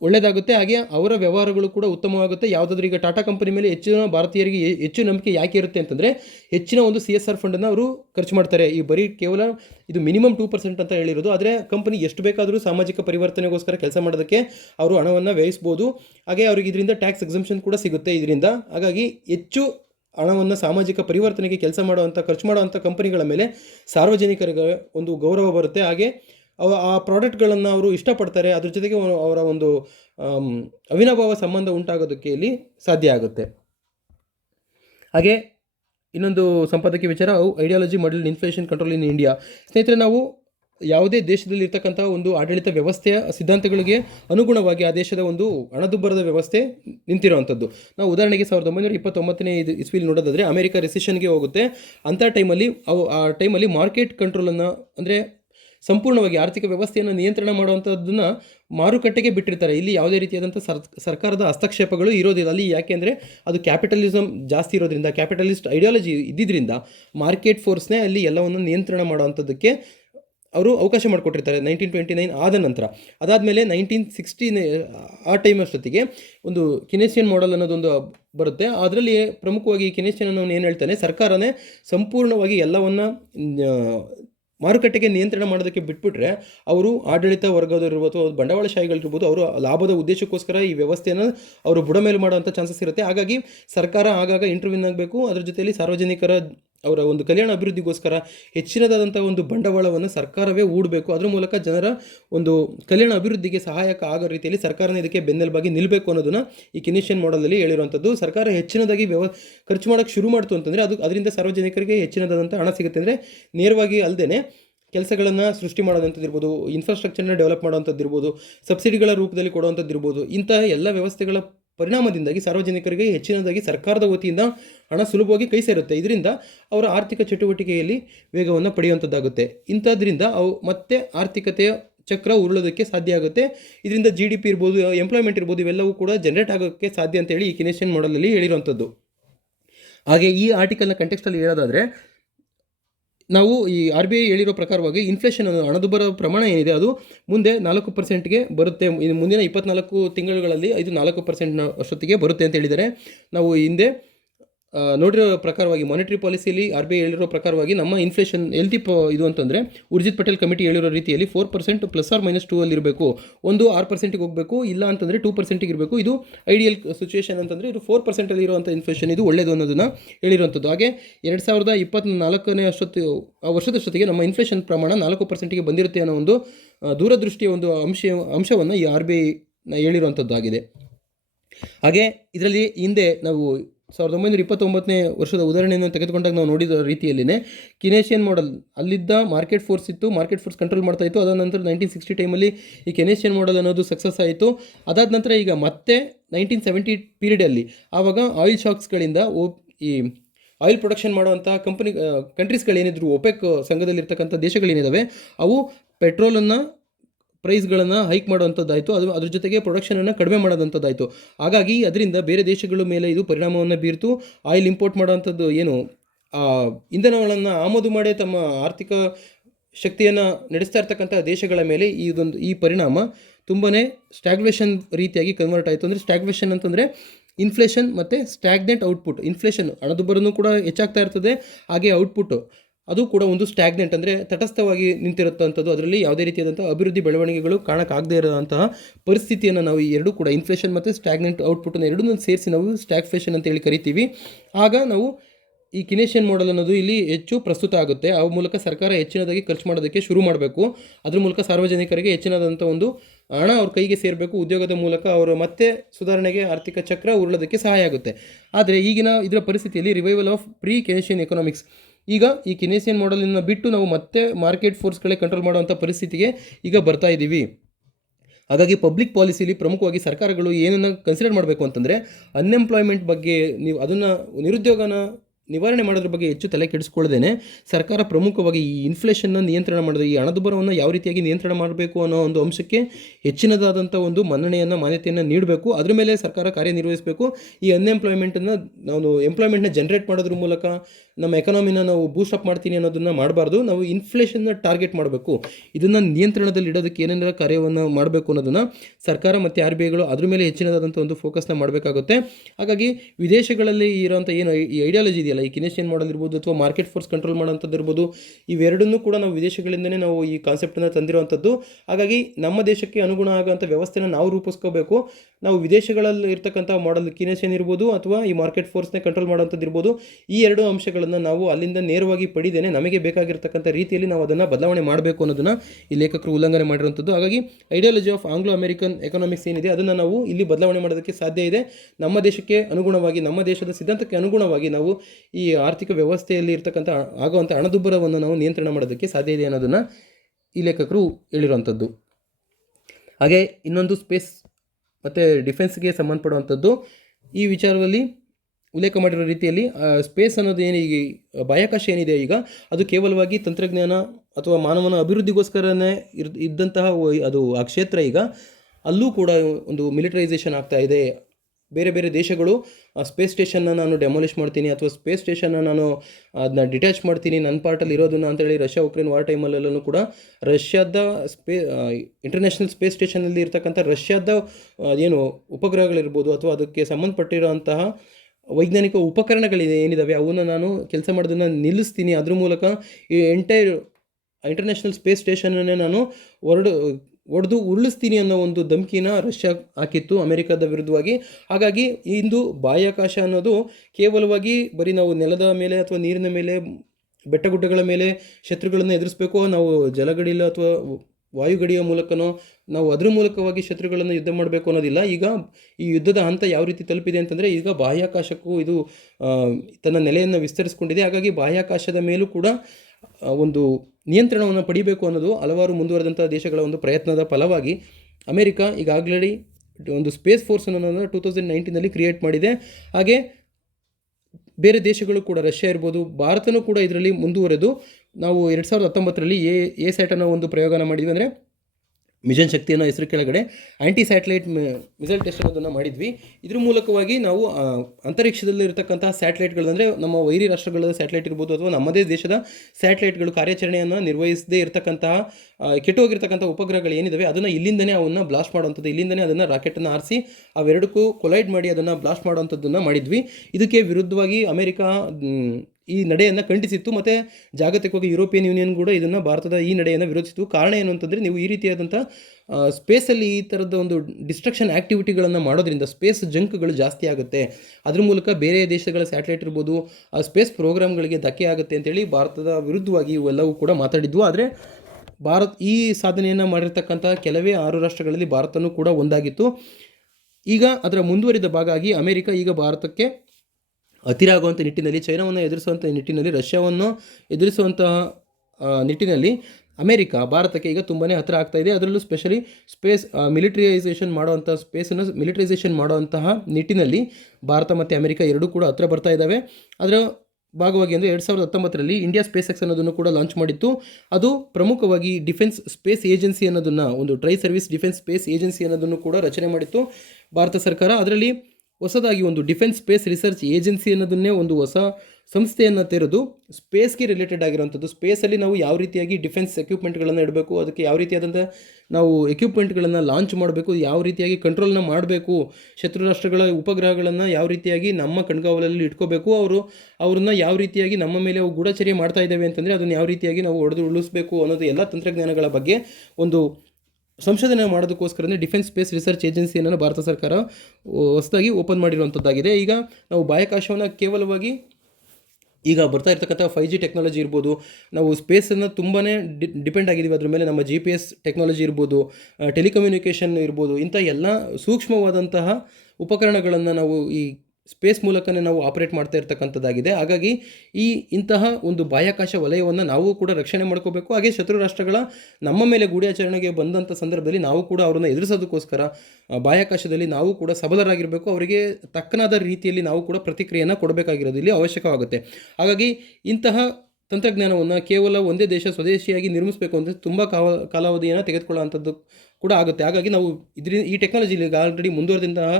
ಒಳ್ಳೆಯದಾಗುತ್ತೆ. ಹಾಗೆ ಅವರ ವ್ಯವಹಾರಗಳು ಕೂಡ ಉತ್ತಮವಾಗುತ್ತೆ. ಯಾವುದಾದ್ರೂ ಈಗ ಟಾಟಾ ಕಂಪನಿ ಮೇಲೆ ಭಾರತೀಯರಿಗೆ ಹೆಚ್ಚು ನಂಬಿಕೆ ಯಾಕೆ ಇರುತ್ತೆ ಅಂತಂದರೆ ಹೆಚ್ಚಿನ ಒಂದು CSR ಫಂಡನ್ನು ಅವರು ಖರ್ಚು ಮಾಡ್ತಾರೆ. ಈ ಬರೀ ಕೇವಲ ಇದು ಮಿನಿಮಮ್ 2% ಅಂತ ಹೇಳಿರೋದು. ಆದರೆ ಕಂಪನಿ ಎಷ್ಟು ಬೇಕಾದರೂ ಸಾಮಾಜಿಕ ಪರಿವರ್ತನೆಗೋಸ್ಕರ ಕೆಲಸ ಮಾಡೋದಕ್ಕೆ ಅವರು ಹಣವನ್ನು ವ್ಯಯಿಸ್ಬೋದು. ಹಾಗೆ ಅವ್ರಿಗೆ ಇದರಿಂದ ಟ್ಯಾಕ್ಸ್ ಎಕ್ಸಂಪ್ಷನ್ ಕೂಡ ಸಿಗುತ್ತೆ ಇದರಿಂದ. ಹಾಗಾಗಿ ಹೆಚ್ಚು ಹಣವನ್ನು ಸಾಮಾಜಿಕ ಪರಿವರ್ತನೆಗೆ ಖರ್ಚು ಮಾಡುವಂಥ ಕಂಪನಿಗಳ ಮೇಲೆ ಸಾರ್ವಜನಿಕರಿಗೆ ಒಂದು ಗೌರವ ಬರುತ್ತೆ. ಹಾಗೆ ಆ ಪ್ರಾಡಕ್ಟ್ಗಳನ್ನು ಅವರು ಇಷ್ಟಪಡ್ತಾರೆ. ಅದ್ರ ಜೊತೆಗೆ ಅವರ ಒಂದು ಅವಿನಾಭಾವ ಸಂಬಂಧ ಉಂಟಾಗೋದಕ್ಕೆ ಇಲ್ಲಿ ಸಾಧ್ಯ ಆಗುತ್ತೆ. ಹಾಗೆ ಇನ್ನೊಂದು ಸಂಪಾದಕೀಯ ವಿಚಾರ ideology model inflation control in India. ಸ್ನೇಹಿತರೆ, ನಾವು ಯಾವುದೇ ದೇಶದಲ್ಲಿ ಇರ್ತಕ್ಕಂಥ ಒಂದು ಆಡಳಿತ ವ್ಯವಸ್ಥೆಯ ಸಿದ್ಧಾಂತಗಳಿಗೆ ಅನುಗುಣವಾಗಿ ಆ ದೇಶದ ಒಂದು ಹಣದುಬ್ಬರದ ವ್ಯವಸ್ಥೆ ನಿಂತಿರುವಂಥದ್ದು. ನಾವು ಉದಾಹರಣೆಗೆ 1929ನೇ ಇಸ್ವಿಲಿ ನೋಡೋದಾದರೆ ಅಮೆರಿಕ ರೆಸಿಷನ್ಗೆ ಹೋಗುತ್ತೆ. ಅಂಥ ಟೈಮಲ್ಲಿ ಮಾರ್ಕೆಟ್ ಕಂಟ್ರೋಲನ್ನು ಅಂದರೆ ಸಂಪೂರ್ಣವಾಗಿ ಆರ್ಥಿಕ ವ್ಯವಸ್ಥೆಯನ್ನು ನಿಯಂತ್ರಣ ಮಾಡುವಂಥದ್ದನ್ನು ಮಾರುಕಟ್ಟೆಗೆ ಬಿಟ್ಟಿರ್ತಾರೆ. ಇಲ್ಲಿ ಯಾವುದೇ ರೀತಿಯಾದಂಥ ಸರ್ಕಾರದ ಹಸ್ತಕ್ಷೇಪಗಳು ಇರೋದಿಲ್ಲ ಅಲ್ಲಿ. ಯಾಕೆಂದರೆ ಅದು ಕ್ಯಾಪಿಟಲಿಸಮ್ ಜಾಸ್ತಿ ಇರೋದ್ರಿಂದ, ಕ್ಯಾಪಿಟಲಿಸ್ಟ್ ಐಡಿಯಾಲಜಿ ಇದ್ದಿದ್ದರಿಂದ ಮಾರ್ಕೆಟ್ ಫೋರ್ಸ್ನೇ ಅಲ್ಲಿ ಎಲ್ಲವನ್ನು ನಿಯಂತ್ರಣ ಮಾಡುವಂಥದ್ದಕ್ಕೆ ಅವರು ಅವಕಾಶ ಮಾಡಿಕೊಟ್ಟಿರ್ತಾರೆ 1929 ಆದ ನಂತರ. ಅದಾದಮೇಲೆ 1960 ಆ ಟೈಮ್ ಅಷ್ಟೊತ್ತಿಗೆ ಒಂದು ಕಿನೇಸಿಯನ್ ಮಾಡೆಲ್ ಅನ್ನೋದೊಂದು ಬರುತ್ತೆ. ಅದರಲ್ಲಿ ಪ್ರಮುಖವಾಗಿ ಕಿನೇಸಿಯನ್ ಅನ್ನೋನು ಏನು ಹೇಳ್ತಾನೆ, ಸರ್ಕಾರನೇ ಸಂಪೂರ್ಣವಾಗಿ ಎಲ್ಲವನ್ನು ಮಾರುಕಟ್ಟೆಗೆ ನಿಯಂತ್ರಣ ಮಾಡೋದಕ್ಕೆ ಬಿಟ್ಬಿಟ್ರೆ ಅವರು ಆಡಳಿತ ವರ್ಗದಲ್ಲಿರ್ಬೋದು, ಬಂಡವಾಳಶಾಹಿಗಳಿರ್ಬೋದು, ಅವರು ಲಾಭದ ಉದ್ದೇಶಕ್ಕೋಸ್ಕರ ಈ ವ್ಯವಸ್ಥೆಯನ್ನು ಅವರು ಬುಡಮೇಲು ಮಾಡುವಂಥ ಚಾನ್ಸಸ್ ಇರುತ್ತೆ. ಹಾಗಾಗಿ ಸರ್ಕಾರ ಆಗಾಗ ಇಂಟರ್ವ್ಯೂನ್ ಆಗಬೇಕು. ಅದರ ಜೊತೆಯಲ್ಲಿ ಸಾರ್ವಜನಿಕರ ಅವರ ಒಂದು ಕಲ್ಯಾಣ ಅಭಿವೃದ್ಧಿಗೋಸ್ಕರ ಹೆಚ್ಚಿನದಾದಂಥ ಒಂದು ಬಂಡವಾಳವನ್ನು ಸರ್ಕಾರವೇ ಹೂಡಬೇಕು. ಅದರ ಮೂಲಕ ಜನರ ಒಂದು ಕಲ್ಯಾಣ ಅಭಿವೃದ್ಧಿಗೆ ಸಹಾಯಕ ಆಗೋ ರೀತಿಯಲ್ಲಿ ಸರ್ಕಾರನೇ ಇದಕ್ಕೆ ಬೆನ್ನೆಲುಬಾಗಿ ನಿಲ್ಲಬೇಕು ಅನ್ನೋದನ್ನು ಈ ಕಿನೇಷಿಯನ್ ಮಾಡೆಲಲ್ಲಿ ಹೇಳಿರುವಂಥದ್ದು. ಸರ್ಕಾರ ಹೆಚ್ಚಿನದಾಗಿ ಖರ್ಚು ಮಾಡೋಕ್ಕೆ ಶುರು ಮಾಡ್ತು ಅಂತಂದರೆ ಅದರಿಂದ ಸಾರ್ವಜನಿಕರಿಗೆ ಹೆಚ್ಚಿನದಾದಂಥ ಹಣ ಸಿಗುತ್ತೆ. ಅಂದರೆ ನೇರವಾಗಿ ಅಲ್ಲದೆ ಕೆಲಸಗಳನ್ನು ಸೃಷ್ಟಿ ಮಾಡೋದಂಥದ್ದಿರ್ಬೋದು, ಇನ್ಫ್ರಾಸ್ಟ್ರಕ್ಚರ್ನ ಡೆವಲಪ್ ಮಾಡೋವಂಥದ್ದಿರ್ಬೋದು, ಸಬ್ಸಿಡಿಗಳ ರೂಪದಲ್ಲಿ ಕೊಡುವಂಥದ್ದಿರ್ಬೋದು, ಇಂತಹ ಎಲ್ಲ ವ್ಯವಸ್ಥೆಗಳ ಪರಿಣಾಮದಿಂದಾಗಿ ಸಾರ್ವಜನಿಕರಿಗೆ ಹೆಚ್ಚಿನದಾಗಿ ಸರ್ಕಾರದ ವತಿಯಿಂದ ಹಣ ಸುಲಭವಾಗಿ ಕೈ ಸೇರುತ್ತೆ. ಇದರಿಂದ ಅವರ ಆರ್ಥಿಕ ಚಟುವಟಿಕೆಯಲ್ಲಿ ವೇಗವನ್ನು ಪಡೆಯುವಂಥದ್ದಾಗುತ್ತೆ. ಇಂಥದ್ರಿಂದ ಅವು ಮತ್ತೆ ಆರ್ಥಿಕತೆಯ ಚಕ್ರ ಉರುಳೋದಕ್ಕೆ ಸಾಧ್ಯ ಆಗುತ್ತೆ. ಇದರಿಂದ GDP ಇರ್ಬೋದು, ಎಂಪ್ಲಾಯ್ಮೆಂಟ್ ಇರ್ಬೋದು, ಇವೆಲ್ಲವೂ ಕೂಡ ಜನರೇಟ್ ಆಗೋಕ್ಕೆ ಸಾಧ್ಯ ಅಂತೇಳಿ ಈ ಕಿನೇಷಿಯನ್ ಮಾಡೆಲಲ್ಲಿ ಹೇಳಿರುವಂಥದ್ದು. ಹಾಗೆ ಈ ಆರ್ಟಿಕಲ್ನ ಕಂಟೆಕ್ಸ್ಟಲ್ಲಿ ಹೇಳೋದಾದರೆ, ನಾವು ಈ RBI ಹೇಳಿರೋ ಪ್ರಕಾರವಾಗಿ ಇನ್ಫ್ಲೇಷನ್ ಹಣದುಬ್ಬರ ಪ್ರಮಾಣ ಏನಿದೆ ಅದು ಮುಂದೆ 4%ಗೆ ಬರುತ್ತೆ. ಮುಂದಿನ 24 ತಿಂಗಳುಗಳಲ್ಲಿ ಇದು 4% ಅಷ್ಟೊತ್ತಿಗೆ ಬರುತ್ತೆ ಅಂತ ಹೇಳಿದ್ದಾರೆ. ನಾವು ಹಿಂದೆ ನೋಡಿರೋ ಪ್ರಕಾರವಾಗಿ ಮಾನಿಟರಿ ಪಾಲಿಸಿಯಲ್ಲಿ RBI ಹೇಳಿರೋ ಪ್ರಕಾರವಾಗಿ ನಮ್ಮ ಇನ್ಫ್ಲೇಷನ್ ಎಲ್ತಿ ಇದು ಅಂತಂದರೆ ಉರ್ಜಿತ್ ಪಟೇಲ್ ಕಮಿಟಿ ಹೇಳಿರೋ ರೀತಿಯಲ್ಲಿ 4% +or-2 ಇರಬೇಕು. ಒಂದು 6%ಗೆ ಹೋಗಬೇಕು, ಇಲ್ಲ ಅಂತಂದರೆ 2%ಗೆ ಇರಬೇಕು. ಇದು ಐಡಿಯಲ್ ಸಿಚುವೇಷನ್ ಅಂತಂದರೆ ಇದು 4%ಅಲ್ಲಿ ಇರುವಂಥ ಇನ್ಫ್ಲೇಷನ್ ಇದು ಒಳ್ಳೆಯದು ಅನ್ನೋದನ್ನು ಹೇಳಿರುವಂಥದ್ದು. ಹಾಗೆ 2024 ವರ್ಷದಷ್ಟೊತ್ತಿಗೆ ನಮ್ಮ ಇನ್ಫ್ಲೇಷನ್ ಪ್ರಮಾಣ 4%ಗೆ ಬಂದಿರುತ್ತೆ ಅನ್ನೋ ಒಂದು ದೂರದೃಷ್ಟಿಯ ಒಂದು ಅಂಶವನ್ನು ಈ RBI ಹೇಳಿರುವಂಥದ್ದಾಗಿದೆ. ಹಾಗೆ ಇದರಲ್ಲಿ ಹಿಂದೆ ನಾವು 1929ನೇ ವರ್ಷದ ಉದಾಹರಣೆಯನ್ನು ತೆಗೆದುಕೊಂಡಾಗ ನಾವು ನೋಡಿದ ರೀತಿಯಲ್ಲಿನೇ ಕಿನೇಷಿಯನ್ ಮಾಡೆಲ್ ಅಲ್ಲಿದ್ದ ಮಾರ್ಕೆಟ್ ಫೋರ್ಸ್ ಇತ್ತು, ಮಾರ್ಕೆಟ್ ಫೋರ್ಸ್ ಕಂಟ್ರೋಲ್ ಮಾಡ್ತಾ ಇತ್ತು. ಅದಾದ ನಂತರ 1960 ಟೈಮಲ್ಲಿ ಈ ಕಿನೇಷಿಯನ್ ಮಾಡೆಲ್ ಅನ್ನೋದು ಸಕ್ಸಸ್ ಆಯಿತು. ಅದಾದ ನಂತರ ಈಗ ಮತ್ತೆ 1970 ಪೀರಿಯಡಲ್ಲಿ ಆವಾಗ ಆಯಿಲ್ ಶಾಕ್ಸ್ಗಳಿಂದ ಈ ಆಯಿಲ್ ಪ್ರೊಡಕ್ಷನ್ ಮಾಡುವಂಥ ಕಂಟ್ರೀಸ್ಗಳೇನಿದ್ರು, ಒಪೆಕ್ ಸಂಘದಲ್ಲಿರ್ತಕ್ಕಂಥ ದೇಶಗಳೇನಿದ್ದಾವೆ ಅವು ಪೆಟ್ರೋಲನ್ನು ಪ್ರೈಸ್ಗಳನ್ನು ಹೈಕ್ ಮಾಡುವಂಥದ್ದಾಯಿತು. ಅದ್ರ ಜೊತೆಗೆ ಪ್ರೊಡಕ್ಷನನ್ನು ಕಡಿಮೆ ಮಾಡೋದಂಥದ್ದಾಯಿತು. ಹಾಗಾಗಿ ಅದರಿಂದ ಬೇರೆ ದೇಶಗಳ ಮೇಲೆ ಇದು ಪರಿಣಾಮವನ್ನು ಬೀರ್ತು. ಆಯಿಲ್ ಇಂಪೋರ್ಟ್ ಮಾಡೋವಂಥದ್ದು ಏನು ಇಂಧನಗಳನ್ನು ಆಮದು ಮಾಡಿ ತಮ್ಮ ಆರ್ಥಿಕ ಶಕ್ತಿಯನ್ನು ನಡೆಸ್ತಾ ಇರ್ತಕ್ಕಂಥ ದೇಶಗಳ ಮೇಲೆ ಈ ಪರಿಣಾಮ ತುಂಬಾ ಸ್ಟ್ಯಾಗ್ವೇಷನ್ ರೀತಿಯಾಗಿ ಕನ್ವರ್ಟ್ ಆಯಿತು. ಅಂದರೆ ಸ್ಟ್ಯಾಗ್ವೇಷನ್ ಅಂತಂದರೆ ಇನ್ಫ್ಲೇಷನ್ ಮತ್ತು ಸ್ಟ್ಯಾಗ್ನೆಂಟ್ ಔಟ್ಪುಟ್. ಇನ್ಫ್ಲೇಷನ್ ಹಣದುಬ್ಬರನೂ ಕೂಡ ಹೆಚ್ಚಾಗ್ತಾ ಇರ್ತದೆ, ಹಾಗೆ ಔಟ್ಪುಟ್ಟು ಅದು ಕೂಡ ಒಂದು ಸ್ಟ್ಯಾಗ್ನೆಂಟ್ ಅಂದರೆ ತಟಸ್ಥವಾಗಿ ನಿಂತಿರುತ್ತಂಥದ್ದು. ಅದರಲ್ಲಿ ಯಾವುದೇ ರೀತಿಯಾದಂಥ ಅಭಿವೃದ್ಧಿ ಬೆಳವಣಿಗೆಗಳು ಕಾಣಕ್ಕಾಗದೇ ಇರೋಂತಹ ಪರಿಸ್ಥಿತಿಯನ್ನು ನಾವು ಈ ಎರಡೂ ಕೂಡ ಇನ್ಫ್ಲೇಷನ್ ಮತ್ತು ಸ್ಟ್ಯಾಗ್ನೆಂಟ್ ಔಟ್ಪುಟ್ಟನ್ನು ಎರಡನ್ನೂ ಸೇರಿಸಿ ನಾವು ಸ್ಟ್ಯಾಗ್ಫ್ಲೇಷನ್ ಅಂತೇಳಿ ಕರಿತೀವಿ. ಆಗ ನಾವು ಈ ಕಿನೇಷಿಯನ್ ಮಾಡೆಲ್ ಅನ್ನೋದು ಇಲ್ಲಿ ಹೆಚ್ಚು ಪ್ರಸ್ತುತ ಆಗುತ್ತೆ. ಆ ಮೂಲಕ ಸರ್ಕಾರ ಹೆಚ್ಚಿನದಾಗಿ ಖರ್ಚು ಮಾಡೋದಕ್ಕೆ ಶುರು ಮಾಡಬೇಕು. ಅದ್ರ ಮೂಲಕ ಸಾರ್ವಜನಿಕರಿಗೆ ಹೆಚ್ಚಿನದಂಥ ಒಂದು ಹಣ ಅವ್ರ ಕೈಗೆ ಸೇರಬೇಕು. ಉದ್ಯೋಗದ ಮೂಲಕ ಅವರು ಮತ್ತೆ ಸುಧಾರಣೆಗೆ ಆರ್ಥಿಕ ಚಕ್ರ ಉರುಳೋದಕ್ಕೆ ಸಹಾಯ ಆಗುತ್ತೆ. ಆದರೆ ಈಗಿನ ಇದರ ಪರಿಸ್ಥಿತಿಯಲ್ಲಿ ರಿವೈವಲ್ ಆಫ್ ಪ್ರೀ ಕಿನೇಷಿಯನ್ ಎಕನಾಮಿಕ್ಸ್, ಈಗ ಈ ಕಿನೇಷಿಯನ್ ಮಾಡೆಲನ್ನು ಬಿಟ್ಟು ನಾವು ಮತ್ತೆ ಮಾರ್ಕೆಟ್ ಫೋರ್ಸ್ಗಳೇ ಕಂಟ್ರೋಲ್ ಮಾಡುವಂಥ ಪರಿಸ್ಥಿತಿಗೆ ಈಗ ಬರ್ತಾ ಇದ್ದೀವಿ. ಹಾಗಾಗಿ ಪಬ್ಲಿಕ್ ಪಾಲಿಸಿಲಿ ಪ್ರಮುಖವಾಗಿ ಸರ್ಕಾರಗಳು ಏನನ್ನು ಕನ್ಸಿಡರ್ ಮಾಡಬೇಕು ಅಂತಂದರೆ ಅನ್ಎಂಪ್ಲಾಯ್ಮೆಂಟ್ ಬಗ್ಗೆ, ನೀವು ಅದನ್ನು ನಿರುದ್ಯೋಗನ ನಿವಾರಣೆ ಮಾಡೋದ್ರ ಬಗ್ಗೆ ಹೆಚ್ಚು ತಲೆ ಕೆಡಿಸ್ಕೊಳ್ಳದೇನೆ ಸರ್ಕಾರ ಪ್ರಮುಖವಾಗಿ ಈ ಇನ್ಫ್ಲೇಷನ್ನ ನಿಯಂತ್ರಣ ಮಾಡೋದು, ಈ ಹಣದುಬ್ಬರವನ್ನು ಯಾವ ರೀತಿಯಾಗಿ ನಿಯಂತ್ರಣ ಮಾಡಬೇಕು ಅನ್ನೋ ಒಂದು ಅಂಶಕ್ಕೆ ಹೆಚ್ಚಿನದಾದಂಥ ಒಂದು ಮಾನ್ಯತೆಯನ್ನು ನೀಡಬೇಕು. ಅದ್ರ ಮೇಲೆ ಸರ್ಕಾರ ಕಾರ್ಯನಿರ್ವಹಿಸಬೇಕು. ಈ ಅನ್ಎಂಪ್ಲಾಯ್ಮೆಂಟನ್ನು ನಾವು ಎಂಪ್ಲಾಯ್ಮೆಂಟ್ನ ಜನ್ರೇಟ್ ಮಾಡೋದ್ರ ಮೂಲಕ ನಮ್ಮ ಎಕಾನಮಿನ ನಾವು ಬೂಸ್ಟ್ ಅಪ್ ಮಾಡ್ತೀನಿ ಅನ್ನೋದನ್ನು ಮಾಡಬಾರ್ದು. ನಾವು ಇನ್ಫ್ಲೇಷನ್ನ ಟಾರ್ಗೆಟ್ ಮಾಡಬೇಕು. ಇದನ್ನು ನಿಯಂತ್ರಣದಲ್ಲಿ ಇಡೋದಕ್ಕೆ ಏನೇನೆಲ್ಲ ಕಾರ್ಯವನ್ನು ಮಾಡಬೇಕು ಅನ್ನೋದನ್ನು ಸರ್ಕಾರ ಮತ್ತು RBIಗಳು ಅದ್ರ ಮೇಲೆ ಹೆಚ್ಚಿನದಾದಂಥ ಒಂದು ಫೋಕಸ್ನ ಮಾಡಬೇಕಾಗುತ್ತೆ. ಹಾಗಾಗಿ ವಿದೇಶಗಳಲ್ಲಿ ಇರೋಂಥ ಏನು ಈ ಐಡಿಯಾಲಜಿ ಇದೆಯಲ್ಲ, ಈ ಕಿನೇಷಿಯನ್ ಮಾಡೆಲ್ ಇರ್ಬೋದು ಅಥವಾ ಮಾರ್ಕೆಟ್ ಫೋರ್ಸ್ ಕಂಟ್ರೋಲ್ ಮಾಡೋಂಥದ್ದು ಇರ್ಬೋದು, ಇವೆರಡನ್ನೂ ಕೂಡ ನಾವು ವಿದೇಶಗಳಿಂದಲೇ ನಾವು ಈ ಕಾನ್ಸೆಪ್ಟನ್ನು ತಂದಿರುವಂಥದ್ದು. ಹಾಗಾಗಿ ನಮ್ಮ ದೇಶಕ್ಕೆ ಅನುಗುಣ ಆಗೋಂಥ ವ್ಯವಸ್ಥೆನ ನಾವು ರೂಪಿಸ್ಕೋಬೇಕು. ನಾವು ವಿದೇಶಗಳಲ್ಲಿ ಇರ್ತಕ್ಕಂಥ ಮಾಡೆಲ್ ಕಿನೇಷಿಯನ್ ಇರ್ಬೋದು ಅಥವಾ ಈ ಮಾರ್ಕೆಟ್ ಫೋರ್ಸ್ನೇ ಕಂಟ್ರೋಲ್ ಮಾಡೋಂಥದ್ದು ಇರ್ಬೋದು, ಈ ಎರಡು ಅಂಶಗಳನ್ನು ನಾವು ಅಲ್ಲಿಂದ ನೇರವಾಗಿ ಪಡೆದೇನೆ ನಮಗೆ ಬೇಕಾಗಿರ್ತಕ್ಕಂಥ ರೀತಿಯಲ್ಲಿ ನಾವು ಅದನ್ನು ಬದಲಾವಣೆ ಮಾಡಬೇಕು ಅನ್ನೋದನ್ನು ಈ ಲೇಖಕರು ಉಲ್ಲಂಘನೆ ಮಾಡಿರುವಂಥದ್ದು. ಹಾಗಾಗಿ ideology of Anglo American economics ಏನಿದೆ ಅದನ್ನು ನಾವು ಇಲ್ಲಿ ಬದಲಾವಣೆ ಮಾಡೋದಕ್ಕೆ ಸಾಧ್ಯ ಇದೆ. ನಮ್ಮ ದೇಶಕ್ಕೆ ಅನುಗುಣವಾಗಿ, ನಮ್ಮ ದೇಶದ ಸಿದ್ಧಾಂತಕ್ಕೆ ಅನುಗುಣವಾಗಿ ನಾವು ಈ ಆರ್ಥಿಕ ವ್ಯವಸ್ಥೆಯಲ್ಲಿ ಇರ್ತಕ್ಕಂಥ ಆಗುವಂಥ ಹಣದುಬ್ಬರವನ್ನು ನಾವು ನಿಯಂತ್ರಣ ಮಾಡೋದಕ್ಕೆ ಸಾಧ್ಯ ಇದೆ ಅನ್ನೋದನ್ನು ಈ ಲೇಖಕರು ಹೇಳಿರುವಂಥದ್ದು. ಹಾಗೆ ಇನ್ನೊಂದು ಸ್ಪೇಸ್ ಮತ್ತು ಡಿಫೆನ್ಸ್ಗೆ ಸಂಬಂಧಪಡುವಂಥದ್ದು ಈ ವಿಚಾರದಲ್ಲಿ ಉಲ್ಲೇಖ ಮಾಡಿರೋ ರೀತಿಯಲ್ಲಿ ಸ್ಪೇಸ್ ಅನ್ನೋದು ಏನಿಗೆ ಬಾಹ್ಯಾಕಾಶ ಏನಿದೆ ಈಗ ಅದು ಕೇವಲವಾಗಿ ತಂತ್ರಜ್ಞಾನ ಅಥವಾ ಮಾನವನ ಅಭಿವೃದ್ಧಿಗೋಸ್ಕರನೇ ಇದ್ದಂತಹ ಅದು ಆ ಕ್ಷೇತ್ರ ಈಗ ಅಲ್ಲೂ ಕೂಡ ಒಂದು ಮಿಲಿಟರೈಸೇಷನ್ ಆಗ್ತಾ ಇದೆ. ಬೇರೆ ಬೇರೆ ದೇಶಗಳು ಸ್ಪೇಸ್ ಸ್ಟೇಷನ್ನ ನಾನು ಡೆಮಾಲಿಷ್ ಮಾಡ್ತೀನಿ ಅಥವಾ ಸ್ಪೇಸ್ ಸ್ಟೇಷನ್ನ ನಾನು ಅದನ್ನ ಡಿಟ್ಯಾಚ್ ಮಾಡ್ತೀನಿ ನನ್ನ ಪಾರ್ಟಲ್ಲಿ ಇರೋದನ್ನ ಅಂತೇಳಿ ರಷ್ಯಾ ಉಕ್ರೇನ್ ವಾರ್ ಟೈಮಲ್ಲೆಲ್ಲೂ ಕೂಡ ರಷ್ಯಾದ ಇಂಟರ್ನ್ಯಾಷನಲ್ ಸ್ಪೇಸ್ ಸ್ಟೇಷನಲ್ಲಿ ಇರ್ತಕ್ಕಂಥ ರಷ್ಯಾದ ಏನು ಉಪಗ್ರಹಗಳಿರ್ಬೋದು ಅಥವಾ ಅದಕ್ಕೆ ಸಂಬಂಧಪಟ್ಟಿರೋಂತಹ ವೈಜ್ಞಾನಿಕ ಉಪಕರಣಗಳಿದೆ ಏನಿದ್ದಾವೆ ಅವನ್ನ ನಾನು ಕೆಲಸ ಮಾಡೋದನ್ನು ನಿಲ್ಲಿಸ್ತೀನಿ, ಅದ್ರ ಮೂಲಕ ಈ ಇಂಟರ್ನ್ಯಾಷನಲ್ ಸ್ಪೇಸ್ ಸ್ಟೇಷನನ್ನೇ ನಾನು ಒಡೆದು ಉರುಳಿಸ್ತೀನಿ ಅನ್ನೋ ಒಂದು ಧಮಕಿನ ರಷ್ಯಾ ಹಾಕಿತ್ತು ಅಮೆರಿಕದ ವಿರುದ್ಧವಾಗಿ. ಹಾಗಾಗಿ ಇಂದು ಬಾಹ್ಯಾಕಾಶ ಅನ್ನೋದು ಕೇವಲವಾಗಿ ಬರೀ ನಾವು ನೆಲದ ಮೇಲೆ ಅಥವಾ ನೀರಿನ ಮೇಲೆ ಬೆಟ್ಟಗುಡ್ಡಗಳ ಮೇಲೆ ಶತ್ರುಗಳನ್ನು ಎದುರಿಸಬೇಕು, ನಾವು ಜಲಗಡಿಲ ಅಥವಾ ವಾಯುಗಡಿಯ ಮೂಲಕನೋ ನಾವು ಅದರ ಮೂಲಕವಾಗಿ ಶತ್ರುಗಳನ್ನು ಯುದ್ಧ ಮಾಡಬೇಕು ಅನ್ನೋದಿಲ್ಲ. ಈಗ ಈ ಯುದ್ಧದ ಹಂತ ಯಾವ ರೀತಿ ತಲುಪಿದೆ ಅಂತಂದರೆ ಈಗ ಬಾಹ್ಯಾಕಾಶಕ್ಕೂ ಇದು ತನ್ನ ನೆಲೆಯನ್ನು ವಿಸ್ತರಿಸ್ಕೊಂಡಿದೆ. ಹಾಗಾಗಿ ಬಾಹ್ಯಾಕಾಶದ ಮೇಲೂ ಕೂಡ ಒಂದು ನಿಯಂತ್ರಣವನ್ನು ಪಡಿಬೇಕು ಅನ್ನೋದು ಹಲವಾರು ಮುಂದುವರೆದಂಥ ದೇಶಗಳ ಒಂದು ಪ್ರಯತ್ನದ ಫಲವಾಗಿ ಅಮೆರಿಕ ಈಗ ಆಲ್ರೆಡಿ ಒಂದು ಸ್ಪೇಸ್ ಫೋರ್ಸನ್ನು 2019 ಕ್ರಿಯೇಟ್ ಮಾಡಿದೆ. ಹಾಗೆ ಬೇರೆ ದೇಶಗಳು ಕೂಡ ರಷ್ಯಾ ಇರ್ಬೋದು, ಭಾರತನೂ ಕೂಡ ಇದರಲ್ಲಿ ಮುಂದುವರೆದು ನಾವು 2019 ಎ ಸ್ಯಾಟ್ ಅನ್ನೋ ಒಂದು ಪ್ರಯೋಗನ ಮಾಡಿದ್ವಿ. ಅಂದರೆ ಮಿಷನ್ ಶಕ್ತಿ ಅನ್ನೋ ಹೆಸರು ಕೆಳಗಡೆ ಆ್ಯಂಟಿ ಸ್ಯಾಟಲೈಟ್ ಮಿಸೈಲ್ ಟೆಸ್ಟ್ ಅನ್ನೋದನ್ನು ಮಾಡಿದ್ವಿ. ಇದ್ರ ಮೂಲಕವಾಗಿ ನಾವು ಅಂತರಿಕ್ಷದಲ್ಲಿ ಇರತಕ್ಕಂತಹ ಸ್ಯಾಟಲೈಟ್ಗಳು, ಅಂದರೆ ನಮ್ಮ ವೈರಿ ರಾಷ್ಟ್ರಗಳ ಸ್ಯಾಟಲೈಟ್ ಇರ್ಬೋದು ಅಥವಾ ನಮ್ಮದೇ ದೇಶದ ಸ್ಯಾಟಲೈಟ್ಗಳು ಕಾರ್ಯಾಚರಣೆಯನ್ನು ನಿರ್ವಹಿಸದೇ ಇರತಕ್ಕಂತಹ ಕೆಟ್ಟೋಗಿರ್ತಕ್ಕಂಥ ಉಪಗ್ರಹಗಳು ಏನಿದ್ದಾವೆ ಅದನ್ನು ಇಲ್ಲಿಂದನೇ ಅವನ್ನ ಬ್ಲಾಸ್ಟ್ ಮಾಡುವಂಥದ್ದು, ಇಲ್ಲಿಂದನೇ ಅದನ್ನು ರಾಕೆಟನ್ನು ಆರಿಸಿ ಅವೆರಡಕ್ಕೂ ಕೊಲೈಡ್ ಮಾಡಿ ಅದನ್ನು ಬ್ಲಾಸ್ಟ್ ಮಾಡುವಂಥದ್ದನ್ನು ಮಾಡಿದ್ವಿ. ಇದಕ್ಕೆ ವಿರುದ್ಧವಾಗಿ ಅಮೆರಿಕ ಈ ನಡೆಯನ್ನು ಖಂಡಿಸಿತ್ತು ಮತ್ತು ಜಾಗತಿಕವಾಗಿ ಯುರೋಪಿಯನ್ ಯೂನಿಯನ್ ಕೂಡ ಇದನ್ನು ಭಾರತದ ಈ ನಡೆಯನ್ನು ವಿರೋಧಿಸಿತು. ಕಾರಣ ಏನು ಅಂತಂದರೆ, ನೀವು ಈ ರೀತಿಯಾದಂಥ ಸ್ಪೇಸಲ್ಲಿ ಈ ಥರದ ಒಂದು ಡಿಸ್ಟ್ರಕ್ಷನ್ ಆ್ಯಕ್ಟಿವಿಟಿಗಳನ್ನು ಮಾಡೋದ್ರಿಂದ ಸ್ಪೇಸ್ ಜಂಕ್ಗಳು ಜಾಸ್ತಿ ಆಗುತ್ತೆ, ಅದ್ರ ಮೂಲಕ ಬೇರೆ ದೇಶಗಳ ಸ್ಯಾಟಲೈಟ್ ಇರ್ಬೋದು ಆ ಸ್ಪೇಸ್ ಪ್ರೋಗ್ರಾಮ್ಗಳಿಗೆ ಧಕ್ಕೆ ಆಗುತ್ತೆ ಅಂತೇಳಿ ಭಾರತದ ವಿರುದ್ಧವಾಗಿ ಇವೆಲ್ಲವೂ ಕೂಡ ಮಾತಾಡಿದ್ವು. ಆದರೆ ಈ ಸಾಧನೆಯನ್ನು ಮಾಡಿರ್ತಕ್ಕಂಥ ಕೆಲವೇ 6 ರಾಷ್ಟ್ರಗಳಲ್ಲಿ ಭಾರತನೂ ಕೂಡ ಒಂದಾಗಿತ್ತು. ಈಗ ಅದರ ಮುಂದುವರಿದ ಭಾಗ ಆಗಿ ಅಮೆರಿಕ ಈಗ ಭಾರತಕ್ಕೆ ಹತ್ತಿರ ಆಗುವಂಥ ನಿಟ್ಟಿನಲ್ಲಿ, ಚೈನಾವನ್ನು ಎದುರಿಸುವಂಥ ನಿಟ್ಟಿನಲ್ಲಿ, ರಷ್ಯಾವನ್ನು ಎದುರಿಸುವಂತಹ ನಿಟ್ಟಿನಲ್ಲಿ ಅಮೆರಿಕ ಭಾರತಕ್ಕೆ ಈಗ ತುಂಬಾ ಹತ್ತಿರ ಆಗ್ತಾ ಇದೆ. ಅದರಲ್ಲೂ ಸ್ಪೆಷಲಿ ಸ್ಪೇಸ್ ಮಿಲಿಟರೈಸೇಷನ್ ಮಾಡುವಂತಹ ನಿಟ್ಟಿನಲ್ಲಿ ಭಾರತ ಮತ್ತು ಅಮೆರಿಕ ಎರಡೂ ಕೂಡ ಹತ್ತಿರ ಬರ್ತಾ ಇದ್ದಾವೆ. ಅದರ ಭಾಗವಾಗಿ ಅಂದರೆ 2019 ಇಂಡಿಯಾ ಸ್ಪೇಸ್ ಎಕ್ಸ್ ಅನ್ನೋದನ್ನು ಕೂಡ ಲಾಂಚ್ ಮಾಡಿತ್ತು. ಅದು ಪ್ರಮುಖವಾಗಿ ಡಿಫೆನ್ಸ್ ಸ್ಪೇಸ್ ಏಜೆನ್ಸಿ ಅನ್ನೋದನ್ನು, ಒಂದು try service defence space agency ಅನ್ನೋದನ್ನು ಕೂಡ ರಚನೆ ಮಾಡಿತ್ತು ಭಾರತ ಸರ್ಕಾರ. ಅದರಲ್ಲಿ ಹೊಸದಾಗಿ ಒಂದು ಡಿಫೆನ್ಸ್ ಸ್ಪೇಸ್ ರಿಸರ್ಚ್ ಏಜೆನ್ಸಿ ಅನ್ನೋದನ್ನೇ ಒಂದು ಹೊಸ ಸಂಸ್ಥೆಯನ್ನು ತೆರೆದು ಸ್ಪೇಸ್ಗೆ ರಿಲೇಟೆಡ್ ಆಗಿರೋಂಥದ್ದು, ಸ್ಪೇಸಲ್ಲಿ ನಾವು ಯಾವ ರೀತಿಯಾಗಿ ಡಿಫೆನ್ಸ್ ಎಕ್ವಿಪ್ಮೆಂಟ್ಗಳನ್ನು ಇಡಬೇಕು, ಅದಕ್ಕೆ ಯಾವ ರೀತಿಯಾದಂಥ ನಾವು ಎಕ್ವಿಪ್ಮೆಂಟ್ಗಳನ್ನು ಲಾಂಚ್ ಮಾಡಬೇಕು, ಯಾವ ರೀತಿಯಾಗಿ ಕಂಟ್ರೋಲ್ನ ಮಾಡಬೇಕು, ಶತ್ರು ರಾಷ್ಟ್ರಗಳ ಉಪಗ್ರಹಗಳನ್ನು ಯಾವ ರೀತಿಯಾಗಿ ನಮ್ಮ ಕಣ್ಗಾವಲಲ್ಲಿ ಇಟ್ಕೋಬೇಕು, ಅವ್ರನ್ನ ಯಾವ ರೀತಿಯಾಗಿ ನಮ್ಮ ಮೇಲೆ ಅವು ಗೂಢಚರ್ಯೆ ಮಾಡ್ತಾ ಇದ್ದಾವೆ ಅಂತಂದರೆ ಅದನ್ನು ಯಾವ ರೀತಿಯಾಗಿ ನಾವು ಹೊಡೆದು ಉಳಿಸಬೇಕು ಅನ್ನೋದು ಎಲ್ಲ ತಂತ್ರಜ್ಞಾನಗಳ ಬಗ್ಗೆ ಒಂದು ಸಂಶೋಧನೆ ಮಾಡೋದಕ್ಕೋಸ್ಕರನೇ ಡಿಫೆನ್ಸ್ ಸ್ಪೇಸ್ ರಿಸರ್ಚ್ ಏಜೆನ್ಸಿಯನ್ನು ಭಾರತ ಸರ್ಕಾರ ಹೊಸದಾಗಿ ಓಪನ್ ಮಾಡಿರುವಂಥದ್ದಾಗಿದೆ. ಈಗ ನಾವು ಬಾಹ್ಯಾಕಾಶವನ್ನು ಕೇವಲವಾಗಿ ಈಗ ಬರ್ತಾ ಇರ್ತಕ್ಕಂಥ 5G ಟೆಕ್ನಾಲಜಿ ಇರ್ಬೋದು, ನಾವು ಸ್ಪೇಸನ್ನು ತುಂಬಾ ಡಿಪೆಂಡ್ ಆಗಿದ್ದೀವಿ ಅದ್ರ ಮೇಲೆ, ನಮ್ಮ GPS ಟೆಕ್ನಾಲಜಿ ಇರ್ಬೋದು, ಟೆಲಿಕಮ್ಯುನಿಕೇಷನ್ ಇರ್ಬೋದು, ಇಂಥ ಎಲ್ಲ ಸೂಕ್ಷ್ಮವಾದಂತಹ ಉಪಕರಣಗಳನ್ನು ನಾವು ಈ ಸ್ಪೇಸ್ ಮೂಲಕನೇ ನಾವು ಆಪರೇಟ್ ಮಾಡ್ತಾ ಇರ್ತಕ್ಕಂಥದ್ದಾಗಿದೆ. ಹಾಗಾಗಿ ಇಂತಹ ಒಂದು ಬಾಹ್ಯಾಕಾಶ ವಲಯವನ್ನು ನಾವು ಕೂಡ ರಕ್ಷಣೆ ಮಾಡ್ಕೋಬೇಕು. ಹಾಗೆ ಶತ್ರು ರಾಷ್ಟ್ರಗಳ ನಮ್ಮ ಮೇಲೆ ಗೂಢಾಚರಣೆಗೆ ಬಂದಂಥ ಸಂದರ್ಭದಲ್ಲಿ ನಾವು ಕೂಡ ಅವರನ್ನು ಎದುರಿಸೋದಕ್ಕೋಸ್ಕರ ಬಾಹ್ಯಾಕಾಶದಲ್ಲಿ ನಾವು ಕೂಡ ಸಬಲರಾಗಿರಬೇಕು. ಅವರಿಗೆ ತಕ್ಕನಾದ ರೀತಿಯಲ್ಲಿ ನಾವು ಕೂಡ ಪ್ರತಿಕ್ರಿಯೆಯನ್ನು ಕೊಡಬೇಕಾಗಿರೋದು ಇಲ್ಲಿ ಅವಶ್ಯಕವಾಗುತ್ತೆ. ಹಾಗಾಗಿ ಇಂತಹ ತಂತ್ರಜ್ಞಾನವನ್ನು ಕೇವಲ ಒಂದೇ ದೇಶ ಸ್ವದೇಶಿಯಾಗಿ ನಿರ್ಮಿಸಬೇಕು ಅಂದರೆ ತುಂಬ ಕಾಲಾವಧಿಯನ್ನು ತೆಗೆದುಕೊಳ್ಳುವಂಥದ್ದು ಕೂಡ ಆಗುತ್ತೆ. ಹಾಗಾಗಿ ನಾವು ಈ ಟೆಕ್ನಾಲಜಿಲಿ ಆಲ್ರೆಡಿ ಮುಂದುವರೆದಂತಹ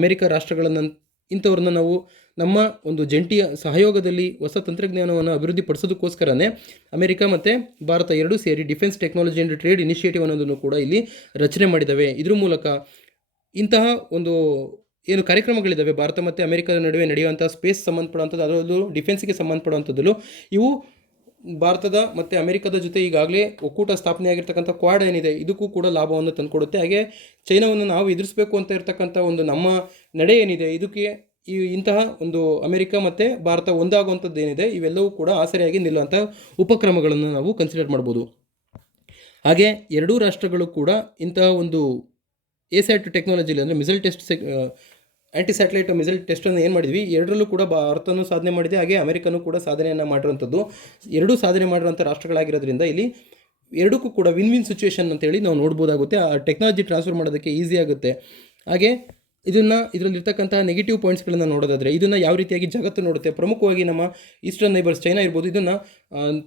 ಅಮೆರಿಕ ರಾಷ್ಟ್ರಗಳನ್ನು ಇಂಥವ್ರನ್ನ ನಾವು ನಮ್ಮ ಒಂದು ಜಂಟಿಯ ಸಹಯೋಗದಲ್ಲಿ ಹೊಸ ತಂತ್ರಜ್ಞಾನವನ್ನು ಅಭಿವೃದ್ಧಿಪಡಿಸೋದಕ್ಕೋಸ್ಕರನೇ ಅಮೆರಿಕ ಮತ್ತು ಭಾರತ ಎರಡೂ ಸೇರಿ defence technology and trade initiative ಅನ್ನೋದನ್ನು ಕೂಡ ಇಲ್ಲಿ ರಚನೆ ಮಾಡಿದ್ದಾವೆ. ಇದ್ರ ಮೂಲಕ ಇಂತಹ ಒಂದು ಏನು ಕಾರ್ಯಕ್ರಮಗಳಿದ್ದಾವೆ ಭಾರತ ಮತ್ತು ಅಮೆರಿಕದ ನಡುವೆ ನಡೆಯುವಂಥ ಸ್ಪೇಸ್ ಸಂಬಂಧಪಡುವಂಥದ್ದು, ಅದರಲ್ಲೂ ಡಿಫೆನ್ಸ್ಗೆ ಸಂಬಂಧಪಡುವಂಥದ್ದು, ಇವು ಭಾರತದ ಮತ್ತು ಅಮೆರಿಕದ ಜೊತೆ ಈಗಾಗಲೇ ಒಕ್ಕೂಟ ಸ್ಥಾಪನೆಯಾಗಿರ್ತಕ್ಕಂಥ ಕ್ವಾಡ್ ಏನಿದೆ ಇದಕ್ಕೂ ಕೂಡ ಲಾಭವನ್ನು ತಂದುಕೊಡುತ್ತೆ. ಹಾಗೆ ಚೈನಾವನ್ನು ನಾವು ಎದುರಿಸಬೇಕು ಅಂತ ಇರ್ತಕ್ಕಂಥ ಒಂದು ನಮ್ಮ ನಡೆ ಏನಿದೆ ಇದಕ್ಕೆ ಇಂತಹ ಒಂದು ಅಮೆರಿಕ ಮತ್ತು ಭಾರತ ಒಂದಾಗುವಂಥದ್ದು ಏನಿದೆ ಇವೆಲ್ಲವೂ ಕೂಡ ಆಸರೆಯಾಗಿ ನಿಲ್ಲುವಂಥ ಉಪಕ್ರಮಗಳನ್ನು ನಾವು ಕನ್ಸಿಡರ್ ಮಾಡ್ಬೋದು. ಹಾಗೆ ಎರಡೂ ರಾಷ್ಟ್ರಗಳು ಕೂಡ ಇಂತಹ ಒಂದು ಎಸ್ಯಾಟ್ ಟೆಕ್ನಾಲಜಿಲಿ ಅಂದರೆ ಮಿಸೈಲ್ ಟೆಸ್ಟ್ ಆ್ಯಂಟಿ ಸ್ಯಾಟಲೈಟ್ ಮಿಸೈಲ್ ಟೆಸ್ಟನ್ನು ಏನು ಮಾಡಿದ್ವಿ, ಎರಡರಲ್ಲೂ ಕೂಡ ಭಾರತನೂ ಸಾಧನೆ ಮಾಡಿದೆ, ಹಾಗೆ ಅಮೆರಿಕನೂ ಕೂಡ ಸಾಧನೆಯನ್ನು ಮಾಡಿರುವಂಥದ್ದು. ಎರಡೂ ಸಾಧನೆ ಮಾಡಿರೋಂಥ ರಾಷ್ಟ್ರಗಳಾಗಿರೋದ್ರಿಂದ ಇಲ್ಲಿ ಎರಡಕ್ಕೂ ಕೂಡ ವಿನ್ ವಿನ್ ಸಿಚುವೇಷನ್ ಅಂತೇಳಿ ನಾವು ನೋಡ್ಬೋದಾಗುತ್ತೆ. ಆ ಟೆಕ್ನಾಲಜಿ ಟ್ರಾನ್ಸ್ಫರ್ ಮಾಡೋದಕ್ಕೆ ಈಸಿ ಆಗುತ್ತೆ. ಹಾಗೆ ಇದರಲ್ಲಿರ್ತಕ್ಕಂಥ ನೆಗೆಟಿವ್ ಪಾಯಿಂಟ್ಸ್ಗಳನ್ನು ನೋಡೋದಾದರೆ ಇದನ್ನು ಯಾವ ರೀತಿಯಾಗಿ ಜಗತ್ತು ನೋಡುತ್ತೆ, ಪ್ರಮುಖವಾಗಿ ನಮ್ಮ ಈಸ್ಟರ್ನ್ ನೈಬರ್ಸ್ ಚೈನಾ ಇರ್ಬೋದು, ಇದನ್ನು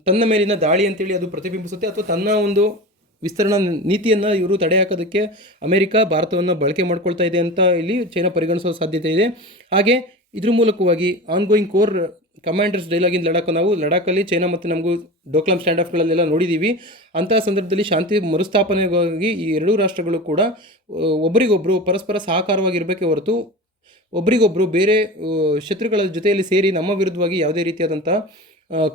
ತನ್ನ ಮೇಲಿನ ದಾಳಿ ಅಂತೇಳಿ ಅದು ಪ್ರತಿಬಿಂಬಿಸುತ್ತೆ, ಅಥವಾ ತನ್ನ ಒಂದು ವಿಸ್ತರಣಾ ನೀತಿಯನ್ನು ಇವರು ತಡೆ ಹಾಕೋದಕ್ಕೆ ಅಮೆರಿಕ ಭಾರತವನ್ನು ಬಳಕೆ ಮಾಡ್ಕೊಳ್ತಾ ಇದೆ ಅಂತ ಇಲ್ಲಿ ಚೈನಾ ಪರಿಗಣಿಸೋ ಸಾಧ್ಯತೆ ಇದೆ. ಹಾಗೆ ಇದ್ರ ಮೂಲಕವಾಗಿ ಆನ್ಗೋಯಿಂಗ್ ಕೋರ್ ಕಮಾಂಡರ್ಸ್ ಡೈಲಾಗಿನ ಲಡಾಖಲ್ಲಿ ಚೈನಾ ಮತ್ತು ನಮಗೂ ಡೋಕ್ಲಾಮ್ ಸ್ಟ್ಯಾಂಡ್ ಆಫ್ಗಳಲ್ಲೆಲ್ಲ ನೋಡಿದ್ದೀವಿ. ಅಂತಹ ಸಂದರ್ಭದಲ್ಲಿ ಶಾಂತಿ ಮರುಸ್ಥಾಪನೆಗಾಗಿ ಈ ಎರಡೂ ರಾಷ್ಟ್ರಗಳು ಕೂಡ ಒಬ್ಬರಿಗೊಬ್ಬರು ಪರಸ್ಪರ ಸಹಕಾರವಾಗಿರಬೇಕೇ ಹೊರತು ಒಬ್ಬರಿಗೊಬ್ಬರು ಬೇರೆ ಶತ್ರುಗಳ ಜೊತೆಯಲ್ಲಿ ಸೇರಿ ನಮ್ಮ ವಿರುದ್ಧವಾಗಿ ಯಾವುದೇ ರೀತಿಯಾದಂಥ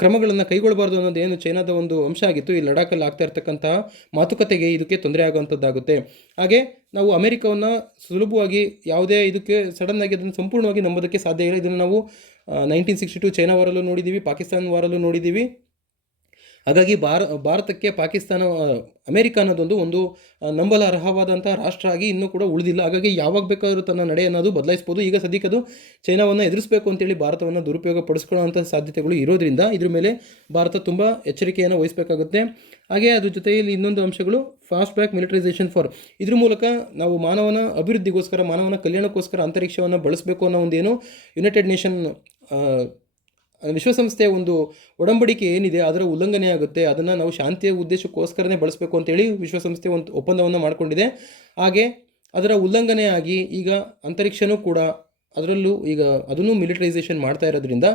ಕ್ರಮಗಳನ್ನು ಕೈಗೊಳ್ಳಬಾರ್ದು ಅನ್ನೋದು ಏನು ಚೈನಾದ ಒಂದು ಅಂಶ ಆಗಿತ್ತು. ಈ ಲಡಾಖಲ್ಲಿ ಆಗ್ತಾ ಇರ್ತಕ್ಕಂತಹ ಮಾತುಕತೆಗೆ ಇದಕ್ಕೆ ತೊಂದರೆ ಆಗುವಂಥದ್ದಾಗುತ್ತೆ. ಹಾಗೆ ನಾವು ಅಮೆರಿಕವನ್ನು ಸುಲಭವಾಗಿ ಯಾವುದೇ ಇದಕ್ಕೆ ಸಡನ್ನಾಗಿ ಅದನ್ನು ಸಂಪೂರ್ಣವಾಗಿ ನಂಬೋದಕ್ಕೆ ಸಾಧ್ಯ ಇಲ್ಲ. ಇದನ್ನು ನಾವು 1962 ಚೈನಾ ವಾರಲ್ಲೂ ನೋಡಿದ್ದೀವಿ, ಪಾಕಿಸ್ತಾನ ವಾರಲ್ಲೂ ನೋಡಿದ್ದೀವಿ. ಹಾಗಾಗಿ ಭಾರತಕ್ಕೆ ಪಾಕಿಸ್ತಾನ ಅಮೇರಿಕ ಅನ್ನೋದೊಂದು ಒಂದು ನಂಬಲರ್ಹವಾದಂಥ ರಾಷ್ಟ್ರ ಆಗಿ ಇನ್ನೂ ಕೂಡ ಉಳಿದಿಲ್ಲ. ಹಾಗಾಗಿ ಯಾವಾಗ ಬೇಕಾದರೂ ತನ್ನ ನಡೆ ಅನ್ನೋದು ಬದಲಾಯಿಸ್ಬೋದು. ಈಗ ಸದ್ಯಕ್ಕೆ ಅದು ಚೈನಾವನ್ನು ಎದುರಿಸಬೇಕು ಅಂತೇಳಿ ಭಾರತವನ್ನು ದುರುಪಯೋಗ ಪಡಿಸ್ಕೊಳ್ಳೋಂಥ ಸಾಧ್ಯತೆಗಳು ಇರೋದ್ರಿಂದ ಇದ್ರ ಮೇಲೆ ಭಾರತ ತುಂಬ ಎಚ್ಚರಿಕೆಯನ್ನು ವಹಿಸಬೇಕಾಗುತ್ತೆ. ಹಾಗೆ ಅದ್ರ ಜೊತೆಯಲ್ಲಿ ಇನ್ನೊಂದು ಅಂಶಗಳು ಫಾಸ್ಟ್ ಬ್ಯಾಕ್ ಮಿಲಿಟರೈಸೇಷನ್ ಫಾರ್, ಇದ್ರ ಮೂಲಕ ನಾವು ಮಾನವನ ಅಭಿವೃದ್ಧಿಗೋಸ್ಕರ, ಮಾನವನ ಕಲ್ಯಾಣಕ್ಕೋಸ್ಕರ ಅಂತರಿಕ್ಷವನ್ನು ಬಳಸಬೇಕು ಅನ್ನೋ ಒಂದೇನು ಯುನೈಟೆಡ್ ನೇಷನ್ ವಿಶ್ವಸಂಸ್ಥೆಯ ಒಂದು ಒಡಂಬಡಿಕೆ ಏನಿದೆ ಅದರ ಉಲ್ಲಂಘನೆ ಆಗುತ್ತೆ. ಅದನ್ನು ನಾವು ಶಾಂತಿಯ ಉದ್ದೇಶಕ್ಕೋಸ್ಕರನೇ ಬಳಸಬೇಕು ಅಂತೇಳಿ ವಿಶ್ವಸಂಸ್ಥೆ ಒಂದು ಒಪ್ಪಂದವನ್ನು ಮಾಡಿಕೊಂಡಿದೆ. ಹಾಗೆ ಅದರ ಉಲ್ಲಂಘನೆ ಆಗಿ ಈಗ ಅಂತರಿಕ್ಷನೂ ಕೂಡ ಅದರಲ್ಲೂ ಈಗ ಅದನ್ನು ಮಿಲಿಟರೈಸೇಷನ್ ಮಾಡ್ತಾ ಇರೋದ್ರಿಂದ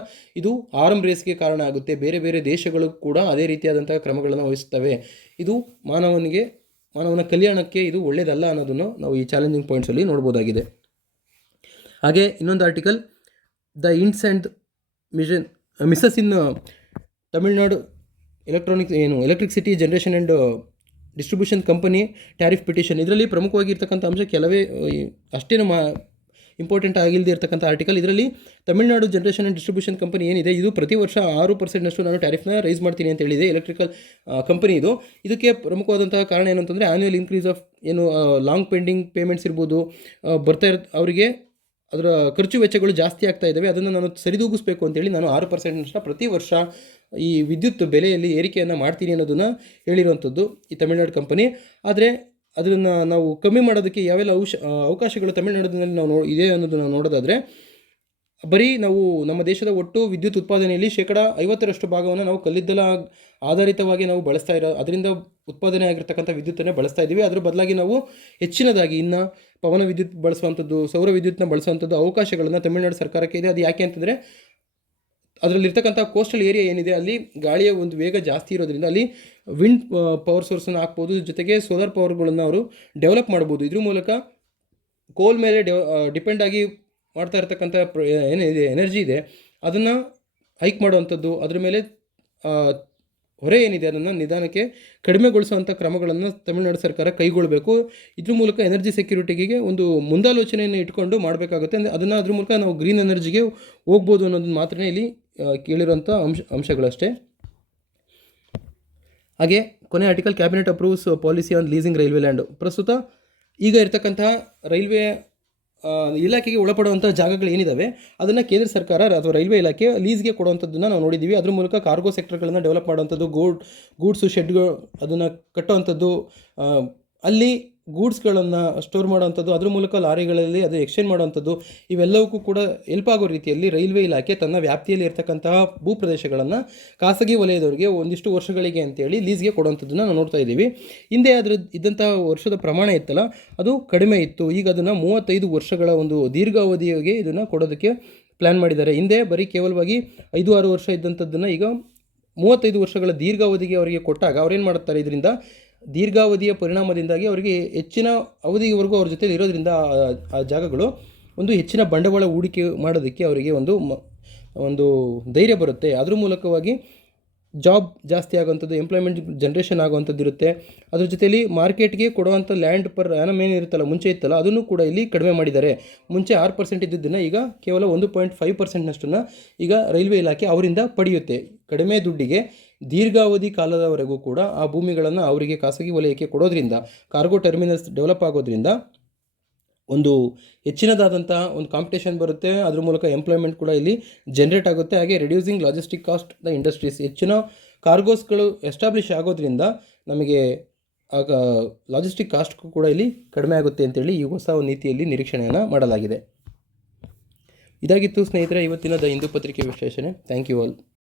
ಇದು ಆರ್ಮ್ ರೇಸ್ಗೆ ಕಾರಣ ಆಗುತ್ತೆ. ಬೇರೆ ಬೇರೆ ದೇಶಗಳು ಕೂಡ ಅದೇ ರೀತಿಯಾದಂಥ ಕ್ರಮಗಳನ್ನು ವಹಿಸ್ತವೆ. ಇದು ಮಾನವನ ಕಲ್ಯಾಣಕ್ಕೆ ಇದು ಒಳ್ಳೆಯದಲ್ಲ ಅನ್ನೋದನ್ನು ನಾವು ಈ ಚಾಲೆಂಜಿಂಗ್ ಪಾಯಿಂಟ್ಸಲ್ಲಿ ನೋಡ್ಬೋದಾಗಿದೆ. ಹಾಗೆ ಇನ್ನೊಂದು article, the hints and Mrs in Tamil Nadu electricity generation and distribution company tariff petition. ಇದರಲ್ಲಿ ಪ್ರಮುಖವಾಗಿರ್ತಕ್ಕಂಥ ಅಂಶ ಕೆಲವೇ ಅಷ್ಟೇನು ಇಂಪಾರ್ಟೆಂಟ್ ಆಗಿಲ್ಲದೆ ಇರತಕ್ಕಂಥ ಆರ್ಟಿಕಲ್. ಇದರಲ್ಲಿ Tamil Nadu generation and distribution company ಏನಿದೆ ಇದು ಪ್ರತಿ ವರ್ಷ 6% ನಾನು ಟ್ಯಾರಿಫ್ನ ರೈಸ್ ಮಾಡ್ತೀನಿ ಅಂತ ಹೇಳಿದೆ. ಎಲೆಕ್ಟ್ರಿಕಲ್ ಕಂಪನಿ ಇದಕ್ಕೆ ಪ್ರಮುಖವಾದಂತಹ ಕಾರಣ ಏನು ಅಂತಂದರೆ annual increase of long pending payments ಇರ್ಬೋದು, ಅವರಿಗೆ ಅದರ ಖರ್ಚು ವೆಚ್ಚಗಳು ಜಾಸ್ತಿ ಆಗ್ತಾ ಇದ್ದಾವೆ. ಅದನ್ನು ನಾನು ಸರಿದೂಗಿಸ್ಬೇಕು ಅಂತೇಳಿ ನಾನು 6% ಪ್ರತಿ ವರ್ಷ ಈ ವಿದ್ಯುತ್ ಬೆಲೆಯಲ್ಲಿ ಏರಿಕೆಯನ್ನು ಮಾಡ್ತೀನಿ ಅನ್ನೋದನ್ನು ಹೇಳಿರುವಂಥದ್ದು ಈ ತಮಿಳ್ನಾಡು ಕಂಪನಿ. ಆದರೆ ಅದನ್ನು ನಾವು ಕಮ್ಮಿ ಮಾಡೋದಕ್ಕೆ ಯಾವೆಲ್ಲ ಅವಕಾಶಗಳು ತಮಿಳ್ನಾಡಿನಲ್ಲಿ ಇದೆ ಅನ್ನೋದನ್ನು ನೋಡೋದಾದರೆ, ಬರೀ ನಾವು ನಮ್ಮ ದೇಶದ ಒಟ್ಟು ವಿದ್ಯುತ್ ಉತ್ಪಾದನೆಯಲ್ಲಿ 50% ಭಾಗವನ್ನು ನಾವು ಕಲ್ಲಿದ್ದಲ ಆಧಾರಿತವಾಗಿ ನಾವು ಬಳಸ್ತಾ ಅದರಿಂದ ಉತ್ಪಾದನೆ ಆಗಿರ್ತಕ್ಕಂಥ ವಿದ್ಯುತ್ತನ್ನೇ ಬಳಸ್ತಾ ಇದ್ದೀವಿ. ಅದರ ಬದಲಾಗಿ ನಾವು ಹೆಚ್ಚಿನದಾಗಿ ಇನ್ನು ಪವನ ವಿದ್ಯುತ್ ಬಳಸುವಂಥದ್ದು, ಸೌರ ವಿದ್ಯುತ್ನ ಬಳಸುವಂಥದ್ದು ಅವಕಾಶಗಳನ್ನು ತಮಿಳುನಾಡು ಸರ್ಕಾರಕ್ಕೆ ಇದೆ. ಅದು ಯಾಕೆ ಅಂತಂದರೆ ಅದರಲ್ಲಿರ್ತಕ್ಕಂಥ ಕೋಸ್ಟಲ್ ಏರಿಯಾ ಏನಿದೆ ಅಲ್ಲಿ ಗಾಳಿಯ ಒಂದು ವೇಗ ಜಾಸ್ತಿ ಇರೋದ್ರಿಂದ ಅಲ್ಲಿ ವಿಂಡ್ ಪವರ್ ಸೋರ್ಸನ್ನು ಹಾಕ್ಬೋದು, ಜೊತೆಗೆ ಸೋಲಾರ್ ಪವರ್ಗಳನ್ನು ಅವರು ಡೆವಲಪ್ ಮಾಡ್ಬೋದು. ಇದ್ರ ಮೂಲಕ ಕೋಲ್ ಮೇಲೆ ಡಿಪೆಂಡ್ ಆಗಿ ಮಾಡ್ತಾ ಇರ್ತಕ್ಕಂಥ ಏನಿದೆ ಎನರ್ಜಿ ಇದೆ ಅದನ್ನು ಹೈಕ್ ಮಾಡುವಂಥದ್ದು, ಅದರ ಮೇಲೆ ಹೊರೆ ಏನಿದೆ ಅದನ್ನು ನಿಧಾನಕ್ಕೆ ಕಡಿಮೆಗೊಳಿಸುವಂಥ ಕ್ರಮಗಳನ್ನು ತಮಿಳುನಾಡು ಸರ್ಕಾರ ಕೈಗೊಳ್ಳಬೇಕು. ಇದ್ರ ಮೂಲಕ ಎನರ್ಜಿ ಸೆಕ್ಯೂರಿಟಿಗೆ ಒಂದು ಮುಂದಾಲೋಚನೆಯನ್ನು ಇಟ್ಕೊಂಡು ಮಾಡಬೇಕಾಗುತ್ತೆ. ಅದನ್ನು ಅದ್ರ ಮೂಲಕ ನಾವು ಗ್ರೀನ್ ಎನರ್ಜಿಗೆ ಹೋಗ್ಬೋದು ಅನ್ನೋದನ್ನು ಮಾತ್ರ ಇಲ್ಲಿ ಕೇಳಿರುವಂಥ ಅಂಶಗಳಷ್ಟೇ. ಹಾಗೆ ಕೊನೆ article, cabinet approves policy on leasing railway land. ಪ್ರಸ್ತುತ ಈಗ ಇರತಕ್ಕಂತಹ ರೈಲ್ವೆ ಇಲಾಖೆಗೆ ಒಳಪಡುವಂಥ ಜಾಗಗಳು ಏನಿದ್ದಾವೆ ಅದನ್ನು ಕೇಂದ್ರ ಸರ್ಕಾರ ಅಥವಾ ರೈಲ್ವೆ ಇಲಾಖೆ ಲೀಸ್ಗೆ ಕೊಡುವಂಥದ್ದನ್ನು ನಾವು ನೋಡಿದ್ದೀವಿ. ಅದ್ರ ಮೂಲಕ ಕಾರ್ಗೋ ಸೆಕ್ಟರ್ಗಳನ್ನು ಡೆವಲಪ್ ಮಾಡುವಂಥದ್ದು, ಗೂಡ್ಸು ಶೆಡ್ಗಳು ಅದನ್ನು ಕಟ್ಟುವಂಥದ್ದು, ಅಲ್ಲಿ ಗೂಡ್ಸ್ಗಳನ್ನು ಸ್ಟೋರ್ ಮಾಡುವಂಥದ್ದು, ಅದ್ರ ಮೂಲಕ ಲಾರಿಗಳಲ್ಲಿ ಅದು ಎಕ್ಸ್ಚೇಂಜ್ ಮಾಡುವಂಥದ್ದು, ಇವೆಲ್ಲವಕ್ಕೂ ಕೂಡ ಹೆಲ್ಪ್ ಆಗೋ ರೀತಿಯಲ್ಲಿ ರೈಲ್ವೆ ಇಲಾಖೆ ತನ್ನ ವ್ಯಾಪ್ತಿಯಲ್ಲಿ ಇರತಕ್ಕಂತಹ ಭೂಪ್ರದೇಶಗಳನ್ನು ಖಾಸಗಿ ವಲಯದವರಿಗೆ ಒಂದಿಷ್ಟು ವರ್ಷಗಳಿಗೆ ಅಂತೇಳಿ ಲೀಸ್ಗೆ ಕೊಡುವಂಥದ್ದನ್ನು ನಾವು ನೋಡ್ತಾ ಇದ್ದೀವಿ. ಹಿಂದೆ ಇದ್ದಂಥ ವರ್ಷದ ಪ್ರಮಾಣ ಇತ್ತಲ್ಲ ಅದು ಕಡಿಮೆ ಇತ್ತು. ಈಗ ಅದನ್ನು 35 ವರ್ಷಗಳ ಒಂದು ದೀರ್ಘಾವಧಿಗೆ ಇದನ್ನು ಕೊಡೋದಕ್ಕೆ ಪ್ಲ್ಯಾನ್ ಮಾಡಿದ್ದಾರೆ. ಹಿಂದೆ ಬರೀ ಕೇವಲವಾಗಿ 5-6 ವರ್ಷ ಇದ್ದಂಥದ್ದನ್ನು ಈಗ 35 ವರ್ಷಗಳ ದೀರ್ಘಾವಧಿಗೆ ಅವರಿಗೆ ಕೊಟ್ಟಾಗ ಅವ್ರೇನು ಮಾಡುತ್ತಾರೆ, ಇದರಿಂದ ದೀರ್ಘಾವಧಿಯ ಪರಿಣಾಮದಿಂದಾಗಿ ಅವರಿಗೆ ಹೆಚ್ಚಿನ ಅವಧಿಯವರೆಗೂ ಅವ್ರ ಜೊತೆಲಿ ಇರೋದ್ರಿಂದ ಆ ಜಾಗಗಳು ಒಂದು ಹೆಚ್ಚಿನ ಬಂಡವಾಳ ಹೂಡಿಕೆ ಮಾಡೋದಕ್ಕೆ ಅವರಿಗೆ ಒಂದು ಧೈರ್ಯ ಬರುತ್ತೆ. ಅದ್ರ ಮೂಲಕವಾಗಿ ಜಾಬ್ ಜಾಸ್ತಿ ಆಗುವಂಥದ್ದು, ಎಂಪ್ಲಾಯ್ಮೆಂಟ್ ಜನ್ರೇಷನ್ ಆಗುವಂಥದ್ದು ಇರುತ್ತೆ. ಅದ್ರ ಜೊತೆಯಲ್ಲಿ ಮಾರ್ಕೆಟ್ಗೆ ಕೊಡುವಂಥ ಲ್ಯಾಂಡ್ ಪರ್ ಆ್ಯನಮ್ ಏನಿರುತ್ತಲ್ಲ ಮುಂಚೆ ಇತ್ತಲ್ಲ ಅದನ್ನು ಕೂಡ ಇಲ್ಲಿ ಕಡಿಮೆ ಮಾಡಿದ್ದಾರೆ. ಮುಂಚೆ 6% ಇದ್ದಿದ್ದನ್ನು ಈಗ ಕೇವಲ 1.5%ನಷ್ಟನ್ನು ಈಗ ರೈಲ್ವೆ ಇಲಾಖೆ ಅವರಿಂದ ಪಡೆಯುತ್ತೆ. ಕಡಿಮೆ ದುಡ್ಡಿಗೆ ದೀರ್ಘಾವಧಿ ಕಾಲದವರೆಗೂ ಕೂಡ ಆ ಭೂಮಿಗಳನ್ನು ಅವರಿಗೆ ಖಾಸಗಿ ವಲಯಕ್ಕೆ ಕೊಡೋದ್ರಿಂದ ಕಾರ್ಗೋ ಟರ್ಮಿನಲ್ಸ್ ಡೆವಲಪ್ ಆಗೋದ್ರಿಂದ ಒಂದು ಹೆಚ್ಚಿನದಾದಂಥ ಒಂದು ಕಾಂಪಿಟೇಷನ್ ಬರುತ್ತೆ. ಅದ್ರ ಮೂಲಕ ಎಂಪ್ಲಾಯ್ಮೆಂಟ್ ಕೂಡ ಇಲ್ಲಿ ಜನ್ರೇಟ್ ಆಗುತ್ತೆ. ಹಾಗೆ reducing logistic cost the industries, ಹೆಚ್ಚಿನ ಕಾರ್ಗೋಸ್ಗಳು ಎಸ್ಟಾಬ್ಲಿಷ್ ಆಗೋದ್ರಿಂದ ನಮಗೆ ಆಗ ಲಾಜಿಸ್ಟಿಕ್ ಕಾಸ್ಟ್ ಕೂಡ ಇಲ್ಲಿ ಕಡಿಮೆ ಆಗುತ್ತೆ ಅಂತೇಳಿ ಈ ಹೊಸ ನೀತಿಯಲ್ಲಿ ನಿರೀಕ್ಷಣೆಯನ್ನು ಮಾಡಲಾಗಿದೆ. ಇದಾಗಿತ್ತು ಸ್ನೇಹಿತರೆ ಇವತ್ತಿನ ದ ಹಿಂದೂ ಪತ್ರಿಕೆ ವಿಶ್ಲೇಷಣೆ. Thank you all.